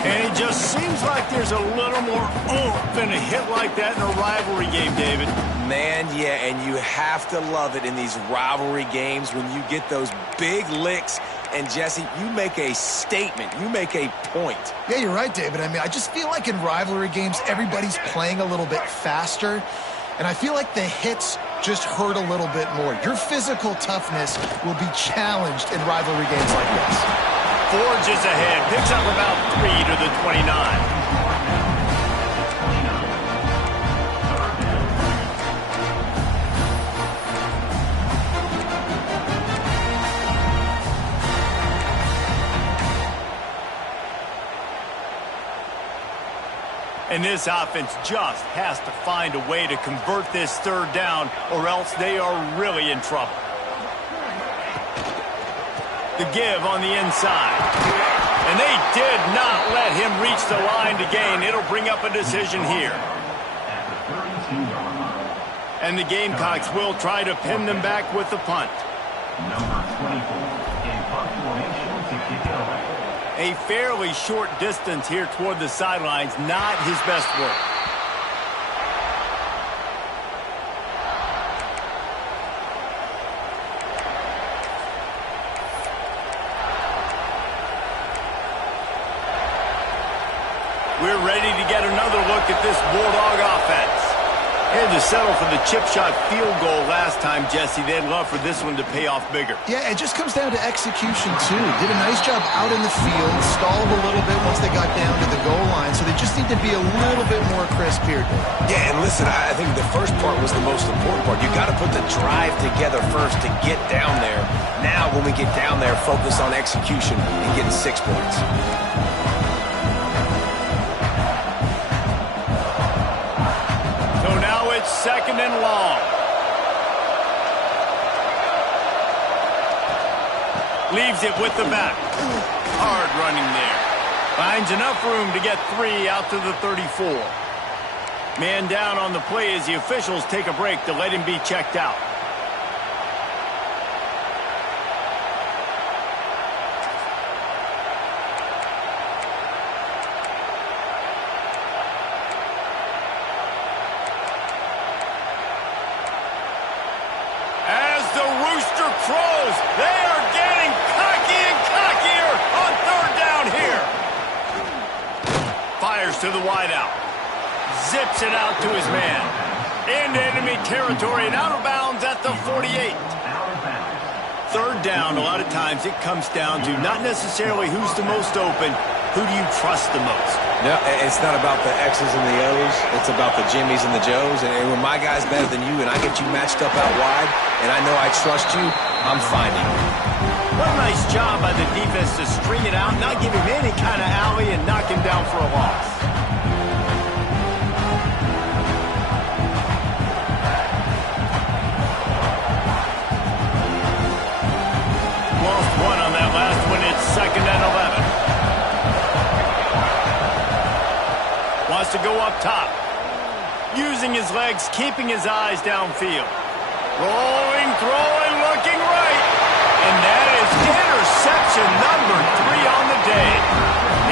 And it just seems like there's a little more oomph than a hit like that in a rivalry game, David. Man, yeah, and you have to love it in these rivalry games when you get those big licks. And, Jesse, you make a statement. You make a point. Yeah, you're right, David. I mean, I just feel like in rivalry games, everybody's playing a little bit faster. And I feel like the hits just hurt a little bit more. Your physical toughness will be challenged in rivalry games like this. Forges ahead, picks up about 3 to the 29. And this offense just has to find a way to convert this 3rd down, or else they are really in trouble. The give on the inside. And they did not let him reach the line to gain. It'll bring up a decision here. And the Gamecocks will try to pin them back with the punt. Number 24 in punt formation to kick it away. A fairly short distance here toward the sidelines, not his best work. We're ready to get another look at this Bulldog offense. And to settle for the chip shot field goal last time, Jesse. They'd love for this one to pay off bigger. Yeah, it just comes down to execution, too. Did a nice job out in the field, stalled a little bit once they got down to the goal line, so they just need to be a little bit more crisp here, Dave. Yeah, and listen, I think the first part was the most important part. You got to put the drive together first to get down there. Now, when we get down there, focus on execution and getting 6 points. So now it's 2nd and long. Leaves it with the back. Hard running there. Finds enough room to get 3 out to the 34. Man down on the play as the officials take a break to let him be checked out. As the rooster crows, they are getting cocky and cockier on 3rd down here. Fires to the wideout. Zips it out to his man. Into enemy territory and out of bounds at the 48. 3rd down, a lot of times it comes down to not necessarily who's the most open, who do you trust the most? No, it's not about the X's and the O's. It's about the Jimmies and the Joes. And when my guy's better than you and I get you matched up out wide and I know I trust you, I'm finding you. What a nice job by the defense to string it out, not give him any kind of alley and knock him down for a loss. Lost 1 on that last one. It's 2nd and 11. Wants to go up top. Using his legs, keeping his eyes downfield. Rolling, throwing, looking right. And that is interception number 3 on the day.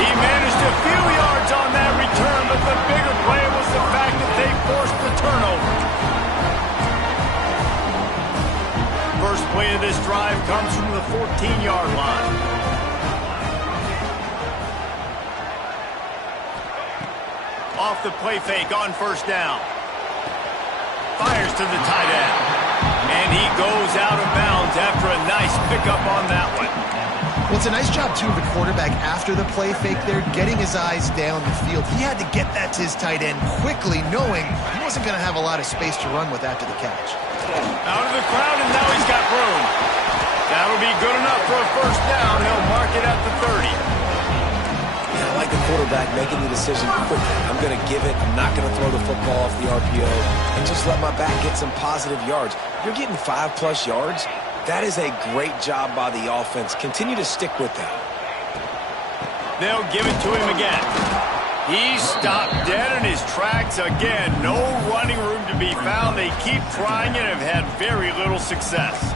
He managed a few yards on that return, but the bigger play was the fact that they forced the turnover. First play of this drive comes from the 14-yard line. Off the play fake on 1st down. Fires to the tight end. And he goes out of bounds after a nice pickup on that one. Well, it's a nice job, too, of the quarterback after the play fake there, getting his eyes down the field. He had to get that to his tight end quickly, knowing he wasn't going to have a lot of space to run with after the catch. Out of the crowd, and now he's got room. That'll be good enough for a 1st down. He'll mark it at the 30. I like the quarterback making the decision quickly. I'm going to give it. I'm not going to throw the football off the RPO and just let my back get some positive yards. You're getting 5+ yards. That is a great job by the offense. Continue to stick with that. They'll give it to him again. He stopped dead in his tracks again. No running room to be found. They keep trying and have had very little success.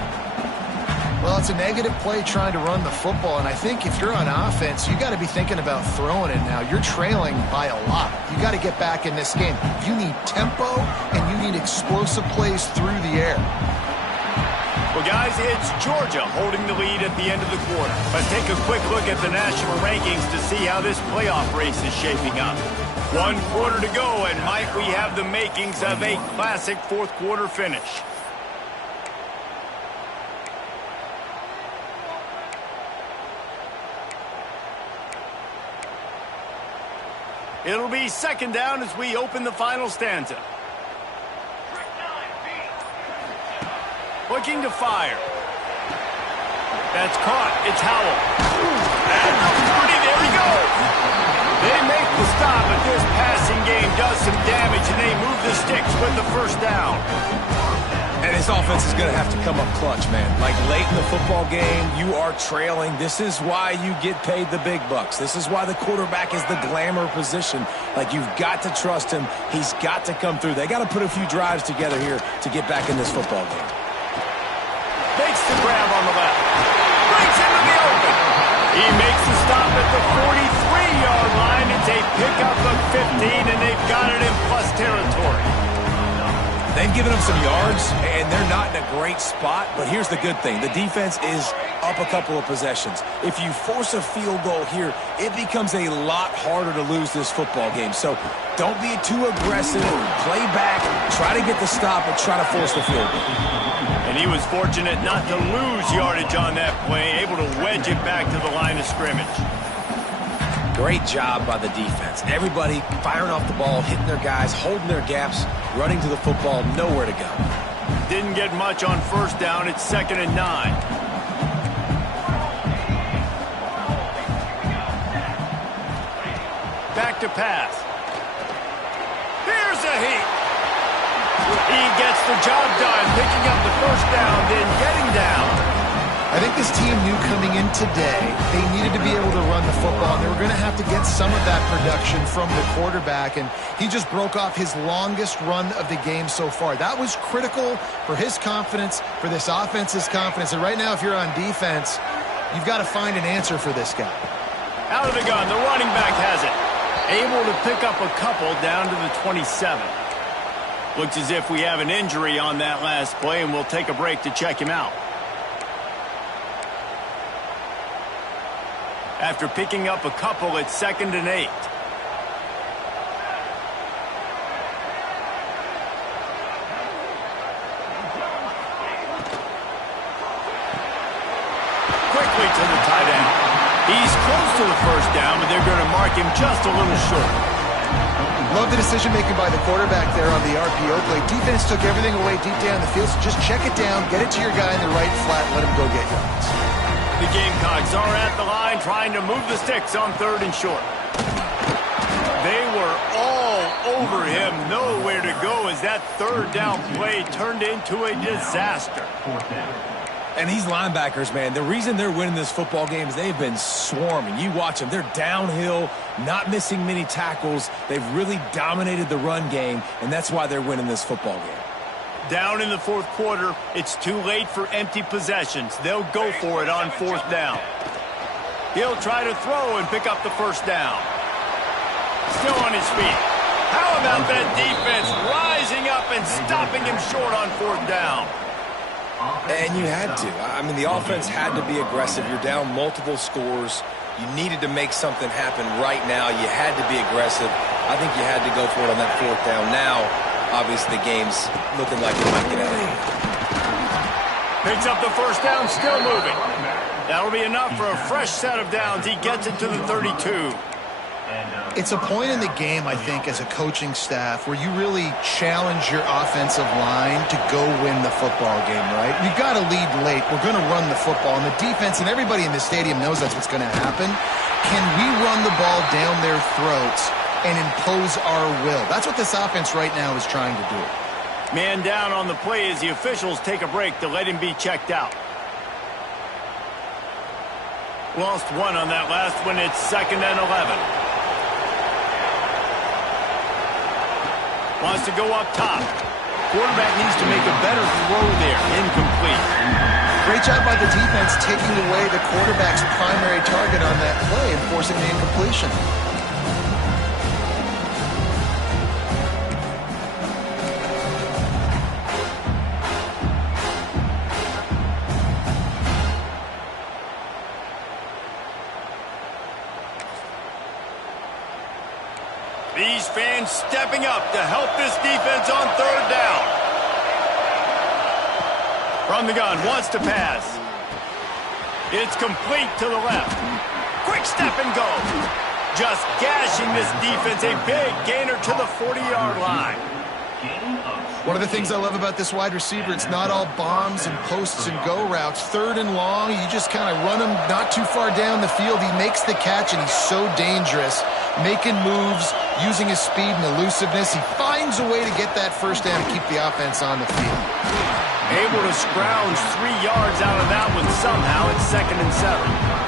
Well, it's a negative play trying to run the football, and I think if you're on offense, you got to be thinking about throwing it now. You're trailing by a lot. You got to get back in this game. You need tempo, and you need explosive plays through the air. Well, guys, it's Georgia holding the lead at the end of the quarter. Let's take a quick look at the national rankings to see how this playoff race is shaping up. 1 quarter to go, and might we have the makings of a classic 4th quarter finish. It'll be 2nd down as we open the final stanza. Looking to fire. That's caught. It's Howell. At the 40, there he goes. They make the stop, but this passing game does some damage, and they move the sticks with the 1st down. And his offense is going to have to come up clutch, man. Like late in the football game, you are trailing. This is why you get paid the big bucks. This is why the quarterback is the glamour position. Like, you've got to trust him. He's got to come through. They got to put a few drives together here to get back in this football game. Makes the grab on the left. Breaks into the open. He makes the stop at the 43-yard line. It's a pickup of 15, and they've got it in plus territory. They've given them some yards, and they're not in a great spot, but here's the good thing. The defense is up a couple of possessions. If you force a field goal here, it becomes a lot harder to lose this football game. So don't be too aggressive. Play back, try to get the stop, and try to force the field goal. And he was fortunate not to lose yardage on that play, able to wedge it back to the line of scrimmage. Great job by the defense. Everybody firing off the ball, hitting their guys, holding their gaps, running to the football, nowhere to go. Didn't get much on first down. It's 2nd and 9. Back to pass. Here's a heat. He gets the job done, picking up the first down, then getting down. I think this team knew coming in today they needed to be able to run the football, and they were going to have to get some of that production from the quarterback, and he just broke off his longest run of the game so far. That was critical for his confidence, for this offense's confidence, and right now if you're on defense, you've got to find an answer for this guy. Out of the gun, the running back has it. Able to pick up a couple down to the 27. Looks as if we have an injury on that last play, and we'll take a break to check him out. After picking up a couple, it's 2nd and 8. Quickly to the tight end. He's close to the first down, but they're going to mark him just a little short. Love the decision-making by the quarterback there on the RPO play. Defense took everything away deep down the field, so just check it down, get it to your guy in the right flat, let him go get yards. The Gamecocks are at the line trying to move the sticks on 3rd and short. They were all over him, nowhere to go as that 3rd down play turned into a disaster. And these linebackers, man, the reason they're winning this football game is they've been swarming. You watch them. They're downhill, not missing many tackles. They've really dominated the run game, and that's why they're winning this football game. Down in the 4th quarter, it's too late for empty possessions. They'll go for it on 4th down. He'll try to throw and pick up the first down. Still on his feet. How about that defense rising up and stopping him short on 4th down? And you had to. I mean, the offense had to be aggressive. You're down multiple scores. You needed to make something happen right now. You had to be aggressive. I think you had to go for it on that 4th down. Now, obviously, the game's looking like it might get out of hand. Picks up the first down, still moving. That'll be enough for a fresh set of downs. He gets it to the 32. It's a point in the game, I think, as a coaching staff where you really challenge your offensive line to go win the football game, right? We've got to lead late. We're going to run the football. And the defense and everybody in the stadium knows that's what's going to happen. Can we run the ball down their throats and impose our will? That's what this offense right now is trying to do. Man down on the play as the officials take a break to let him be checked out. Lost one on that last one. It's 2nd and 11. Wants to go up top. Quarterback needs to make a better throw there. Incomplete. Great job by the defense taking away the quarterback's primary target on that play and forcing the incompletion. These fans stepping up to help this defense on 3rd down. From the gun, wants to pass. It's complete to the left. Quick step and go. Just gashing this defense. A big gainer to the 40-yard line. One of the things I love about this wide receiver, it's not all bombs and posts and go routes. 3rd and long, you just kind of run him not too far down the field. He makes the catch, and he's so dangerous, making moves, using his speed and elusiveness. He finds a way to get that first down and keep the offense on the field. Able to scrounge 3 yards out of that one somehow. It's 2nd and 7.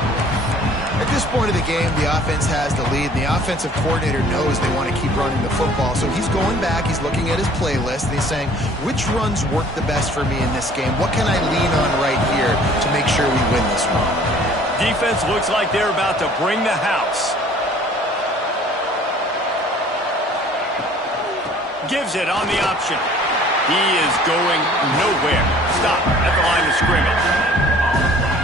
At this point of the game, the offense has the lead, and the offensive coordinator knows they want to keep running the football. So he's going back, he's looking at his playlist, and he's saying, which runs work the best for me in this game? What can I lean on right here to make sure we win this one? Defense looks like they're about to bring the house. Gives it on the option. He is going nowhere. Stop at the line of scrimmage.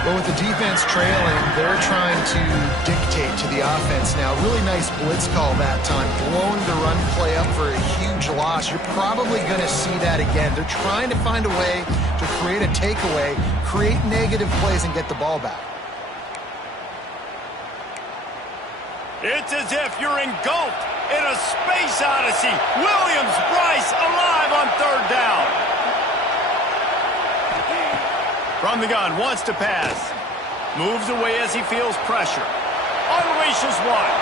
Well, with the defense trailing, they're trying to dictate to the offense now. Really nice blitz call that time, blowing the run play up for a huge loss. You're probably going to see that again. They're trying to find a way to create a takeaway, create negative plays, and get the ball back. It's as if you're engulfed in a space odyssey. Williams-Brice alive on third down. From the gun, wants to pass. Moves away as he feels pressure. Unleashes one.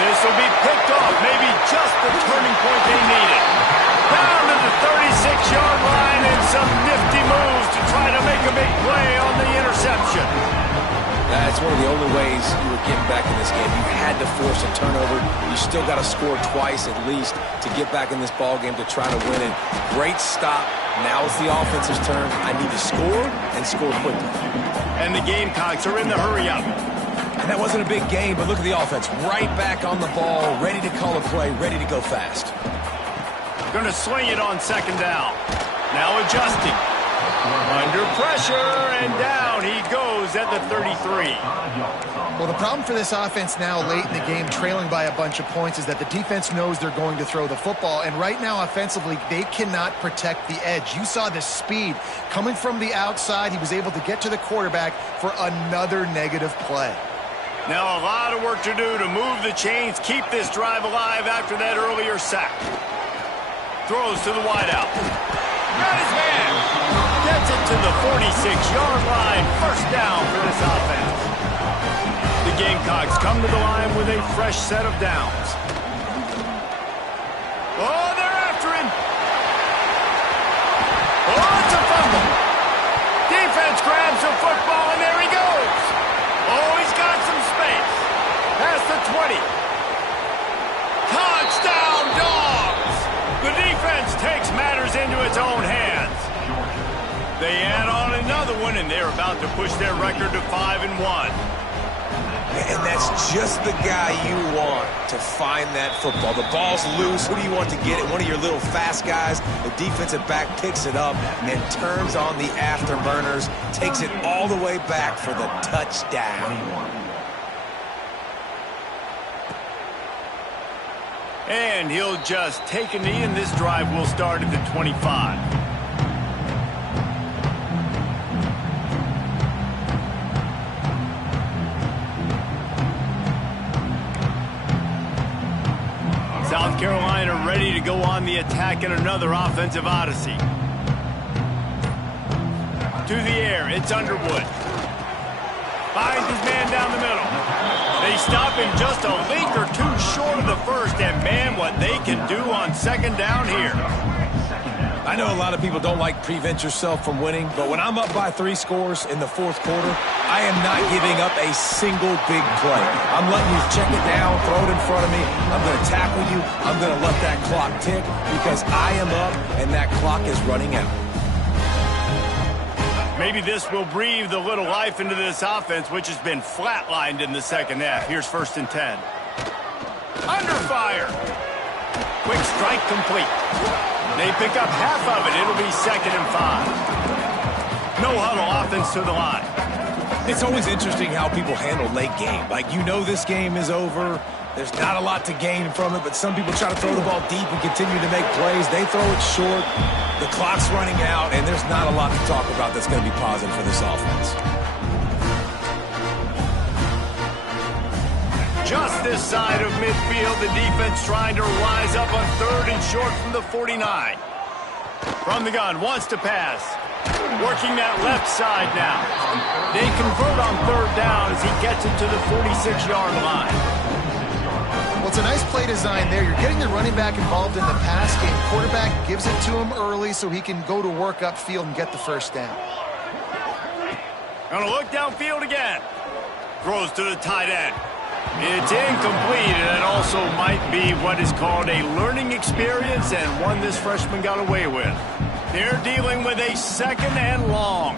This will be picked off. Maybe just the turning point they needed. Down to the 36-yard line and some nifty moves to try to make a big play on the interception. That's one of the only ways you were getting back in this game. You had to force a turnover. You still got to score twice at least to get back in this ball game to try to win it. Great stop. Now it's the offense's turn. I need to score and score quickly. And the Gamecocks are in the hurry-up. And that wasn't a big game, but look at the offense. Right back on the ball, ready to call a play, ready to go fast. Going to swing it on second down. Now adjusting. Under pressure, and down he goes at the 33. Well, the problem for this offense now late in the game, trailing by a bunch of points, is that the defense knows they're going to throw the football. And right now, offensively, they cannot protect the edge. You saw the speed coming from the outside. He was able to get to the quarterback for another negative play. Now a lot of work to do to move the chains, keep this drive alive after that earlier sack. Throws to the wideout. Got his man. Gets it to the 46-yard line. First down for this offense. The Gamecocks come to the line with a fresh set of downs. Oh, they're after him. Oh, it's a fumble. Defense grabs the football, and there he goes. Oh, he's got some space. Past the 20. Touchdown, Dogs. The defense takes matters into its own hands. They add on another one, and they're about to push their record to 5-1. And that's just the guy you want to find that football. The ball's loose. Who do you want to get it? One of your little fast guys. The defensive back picks it up and turns on the afterburners, takes it all the way back for the touchdown. And he'll just take a knee, and this drive will start at the 25. South Carolina ready to go on the attack in another offensive odyssey. To the air, it's Underwood. Finds his man down the middle. They stop him just a link or two short of the first, and man, what they can do on second down here. I know a lot of people don't like prevent yourself from winning, but when I'm up by 3 scores in the fourth quarter, I am not giving up a single big play. I'm letting you check it down, throw it in front of me. I'm going to tackle you. I'm going to let that clock tick because I am up and that clock is running out. Maybe this will breathe a little life into this offense, which has been flatlined in the second half. Here's 1st and 10. Under fire. Quick strike complete. They pick up half of it. It'll be 2nd and 5. No huddle offense to the line. It's always interesting how people handle late game. Like, you know this game is over. There's not a lot to gain from it, but some people try to throw the ball deep and continue to make plays. They throw it short. The clock's running out, and there's not a lot to talk about that's going to be positive for this offense. Just this side of midfield, the defense trying to rise up on 3rd and short from the 49. From the gun, wants to pass. Working that left side now. They convert on 3rd down as he gets it to the 46-yard line. Well, it's a nice play design there. You're getting the running back involved in the pass game. Quarterback gives it to him early so he can go to work upfield and get the first down. Gonna look downfield again. Throws to the tight end. It's incomplete, and that also might be what is called a learning experience and one this freshman got away with. They're dealing with a 2nd and long.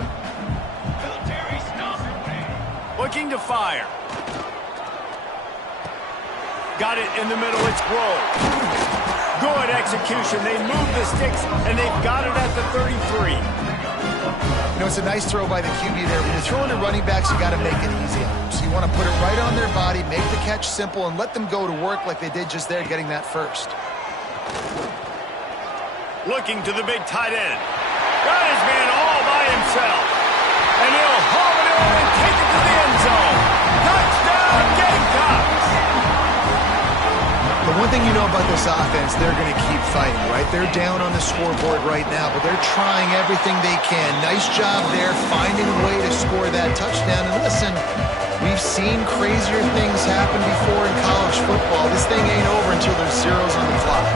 Looking to fire. Got it in the middle, it's Grove. Good execution. They move the sticks, and they've got it at the 33. You know, it's a nice throw by the QB there. When you're throwing to running backs, you got to make it easy on them. So you want to put it right on their body, make the catch simple, and let them go to work like they did just there, getting that first. Looking to the big tight end. Got his man all by himself. And he'll haul it in and take it to the end zone. Touchdown, Gamecocks! The one thing you know about this offense, they're going to keep fighting, right? They're down on the scoreboard right now, but they're trying everything they can. Nice job there, finding a way to score that touchdown. And listen, we've seen crazier things happen before in college football. This thing ain't over until there's zeros on the clock.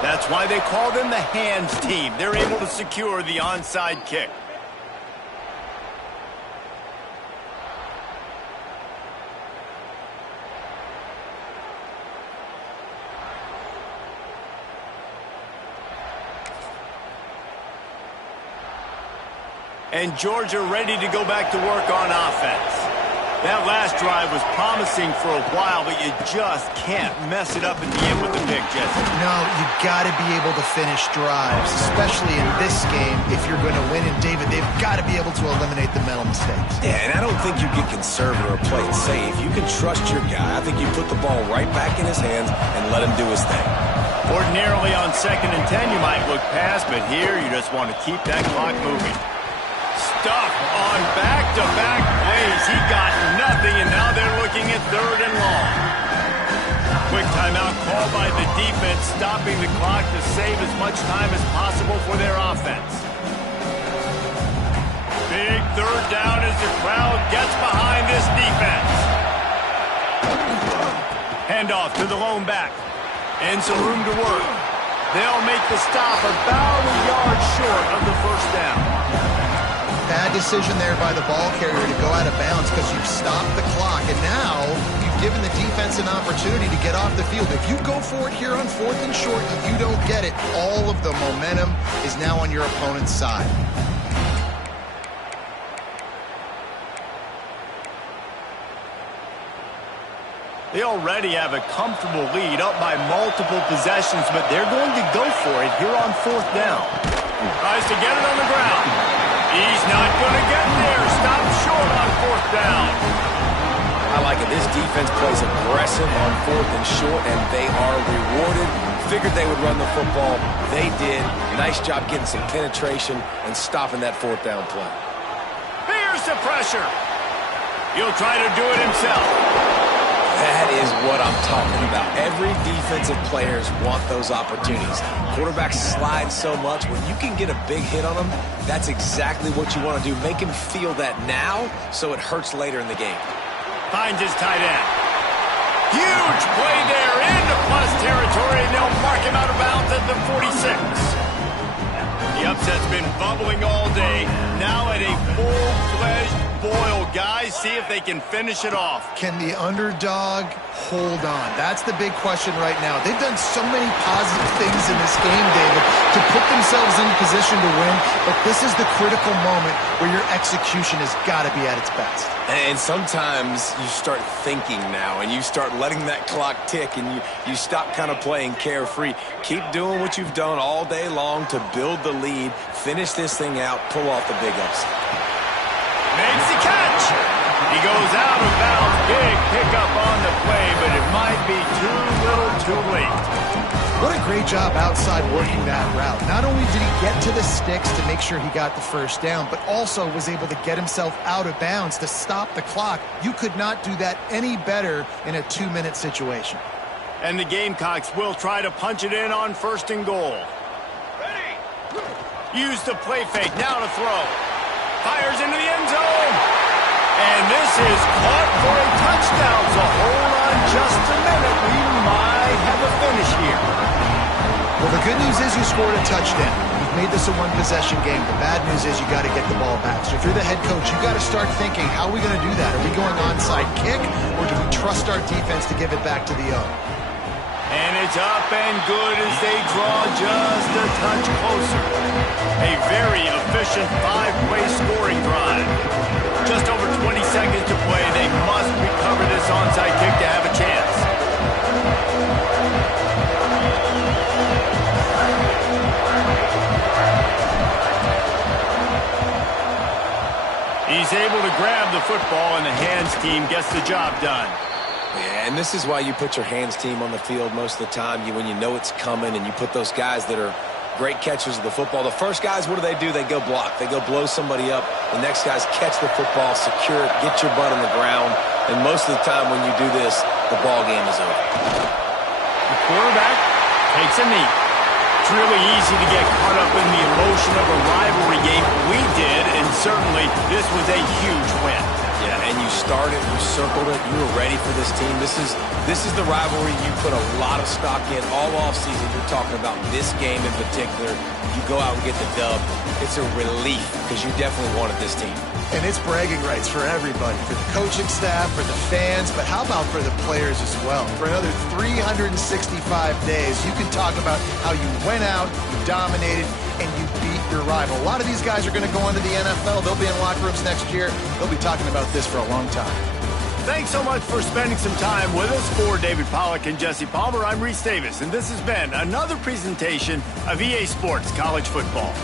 That's why they call them the hands team. They're able to secure the onside kick. And Georgia ready to go back to work on offense. That last drive was promising for a while, but you just can't mess it up at the end with the pick, Jesse. No, you got to be able to finish drives, especially in this game. If you're going to win, and David, they've got to be able to eliminate the mental mistakes. Yeah, and I don't think you get conservative or play it safe. You can trust your guy. I think you put the ball right back in his hands and let him do his thing. Ordinarily on 2nd and 10, you might look past, but here you just want to keep that clock moving. Stuff on back-to-back plays. He got nothing, and now they're looking at 3rd and long. Quick timeout called by the defense, stopping the clock to save as much time as possible for their offense. Big 3rd down as the crowd gets behind this defense. Handoff to the lone back. And some room to work. They'll make the stop about a yard short of the 1st down. Bad decision there by the ball carrier to go out of bounds because you've stopped the clock, and now you've given the defense an opportunity to get off the field. If you go for it here on 4th and short and you don't get it, all of the momentum is now on your opponent's side. They already have a comfortable lead up by multiple possessions, but they're going to go for it here on 4th down. Tries to get it on the ground. He's not going to get there. Stop short on 4th down. I like it. This defense plays aggressive on 4th and short, and they are rewarded. Figured they would run the football. They did. Nice job getting some penetration and stopping that 4th down play. Here's the pressure. He'll try to do it himself. That is what I'm talking about. Every defensive players want those opportunities. Quarterbacks slide so much. When you can get a big hit on them, that's exactly what you want to do. Make him feel that now so it hurts later in the game. Finds his tight end. Huge play there into plus territory, and they'll mark him out of bounds at the 46. The upset's been bubbling all day. Now at a full-fledged boil, guys. See if they can finish it off. Can the underdog hold on? That's the big question right now. They've done so many positive things in this game, David, to put themselves in position to win, but this is the critical moment where your execution has got to be at its best. And sometimes you start thinking now, and you start letting that clock tick, and you stop kind of playing carefree. Keep doing what you've done all day long to build the lead, finish this thing out, pull off the big upset. Makes the catch. He goes out of bounds. Big pickup on the play, but it might be too little too late. What a great job outside working that route. Not only did he get to the sticks to make sure he got the 1st down, but also was able to get himself out of bounds to stop the clock. You could not do that any better in a 2-minute situation. And the Gamecocks will try to punch it in on 1st and goal. Ready. Use the play fake. Now to throw. Fires into the end zone. And this is caught for a touchdown. So hold on just a minute. We might have a finish here. Well, the good news is you scored a touchdown. You've made this a one-possession game. The bad news is you got to get the ball back. So if you're the head coach, you got to start thinking, how are we going to do that? Are we going onside kick, or do we trust our defense to give it back to the O? And it's up and good as they draw just a touch closer. A very efficient 5-play scoring drive. Just over 20 seconds to play. They must recover this onside kick to have a chance. He's able to grab the football, and the hands team gets the job done. Yeah, and this is why you put your hands team on the field most of the time. When you know it's coming, and you put those guys that are great catchers of the football. The first guys, what do? They go block. They go blow somebody up. The next guys catch the football, secure it, get your butt on the ground. And most of the time when you do this, the ball game is over. The quarterback takes a knee. It's really easy to get caught up in the emotion of a rivalry game. We did, and certainly this was a huge win. Yeah, and you started, you circled it, you were ready for this team. This is the rivalry you put a lot of stock in all offseason. You're talking about this game in particular. You go out and get the dub. It's a relief because you definitely wanted this team. And it's bragging rights for everybody, for the coaching staff, for the fans, but how about for the players as well? For another 365 days, you can talk about how you went out, you dominated, and you beat your rival. A lot of these guys are going to go into the NFL. They'll be in locker rooms next year. They'll be talking about this for a long time. Thanks so much for spending some time with us. For David Pollack and Jesse Palmer, I'm Reese Davis, and this has been another presentation of EA Sports College Football.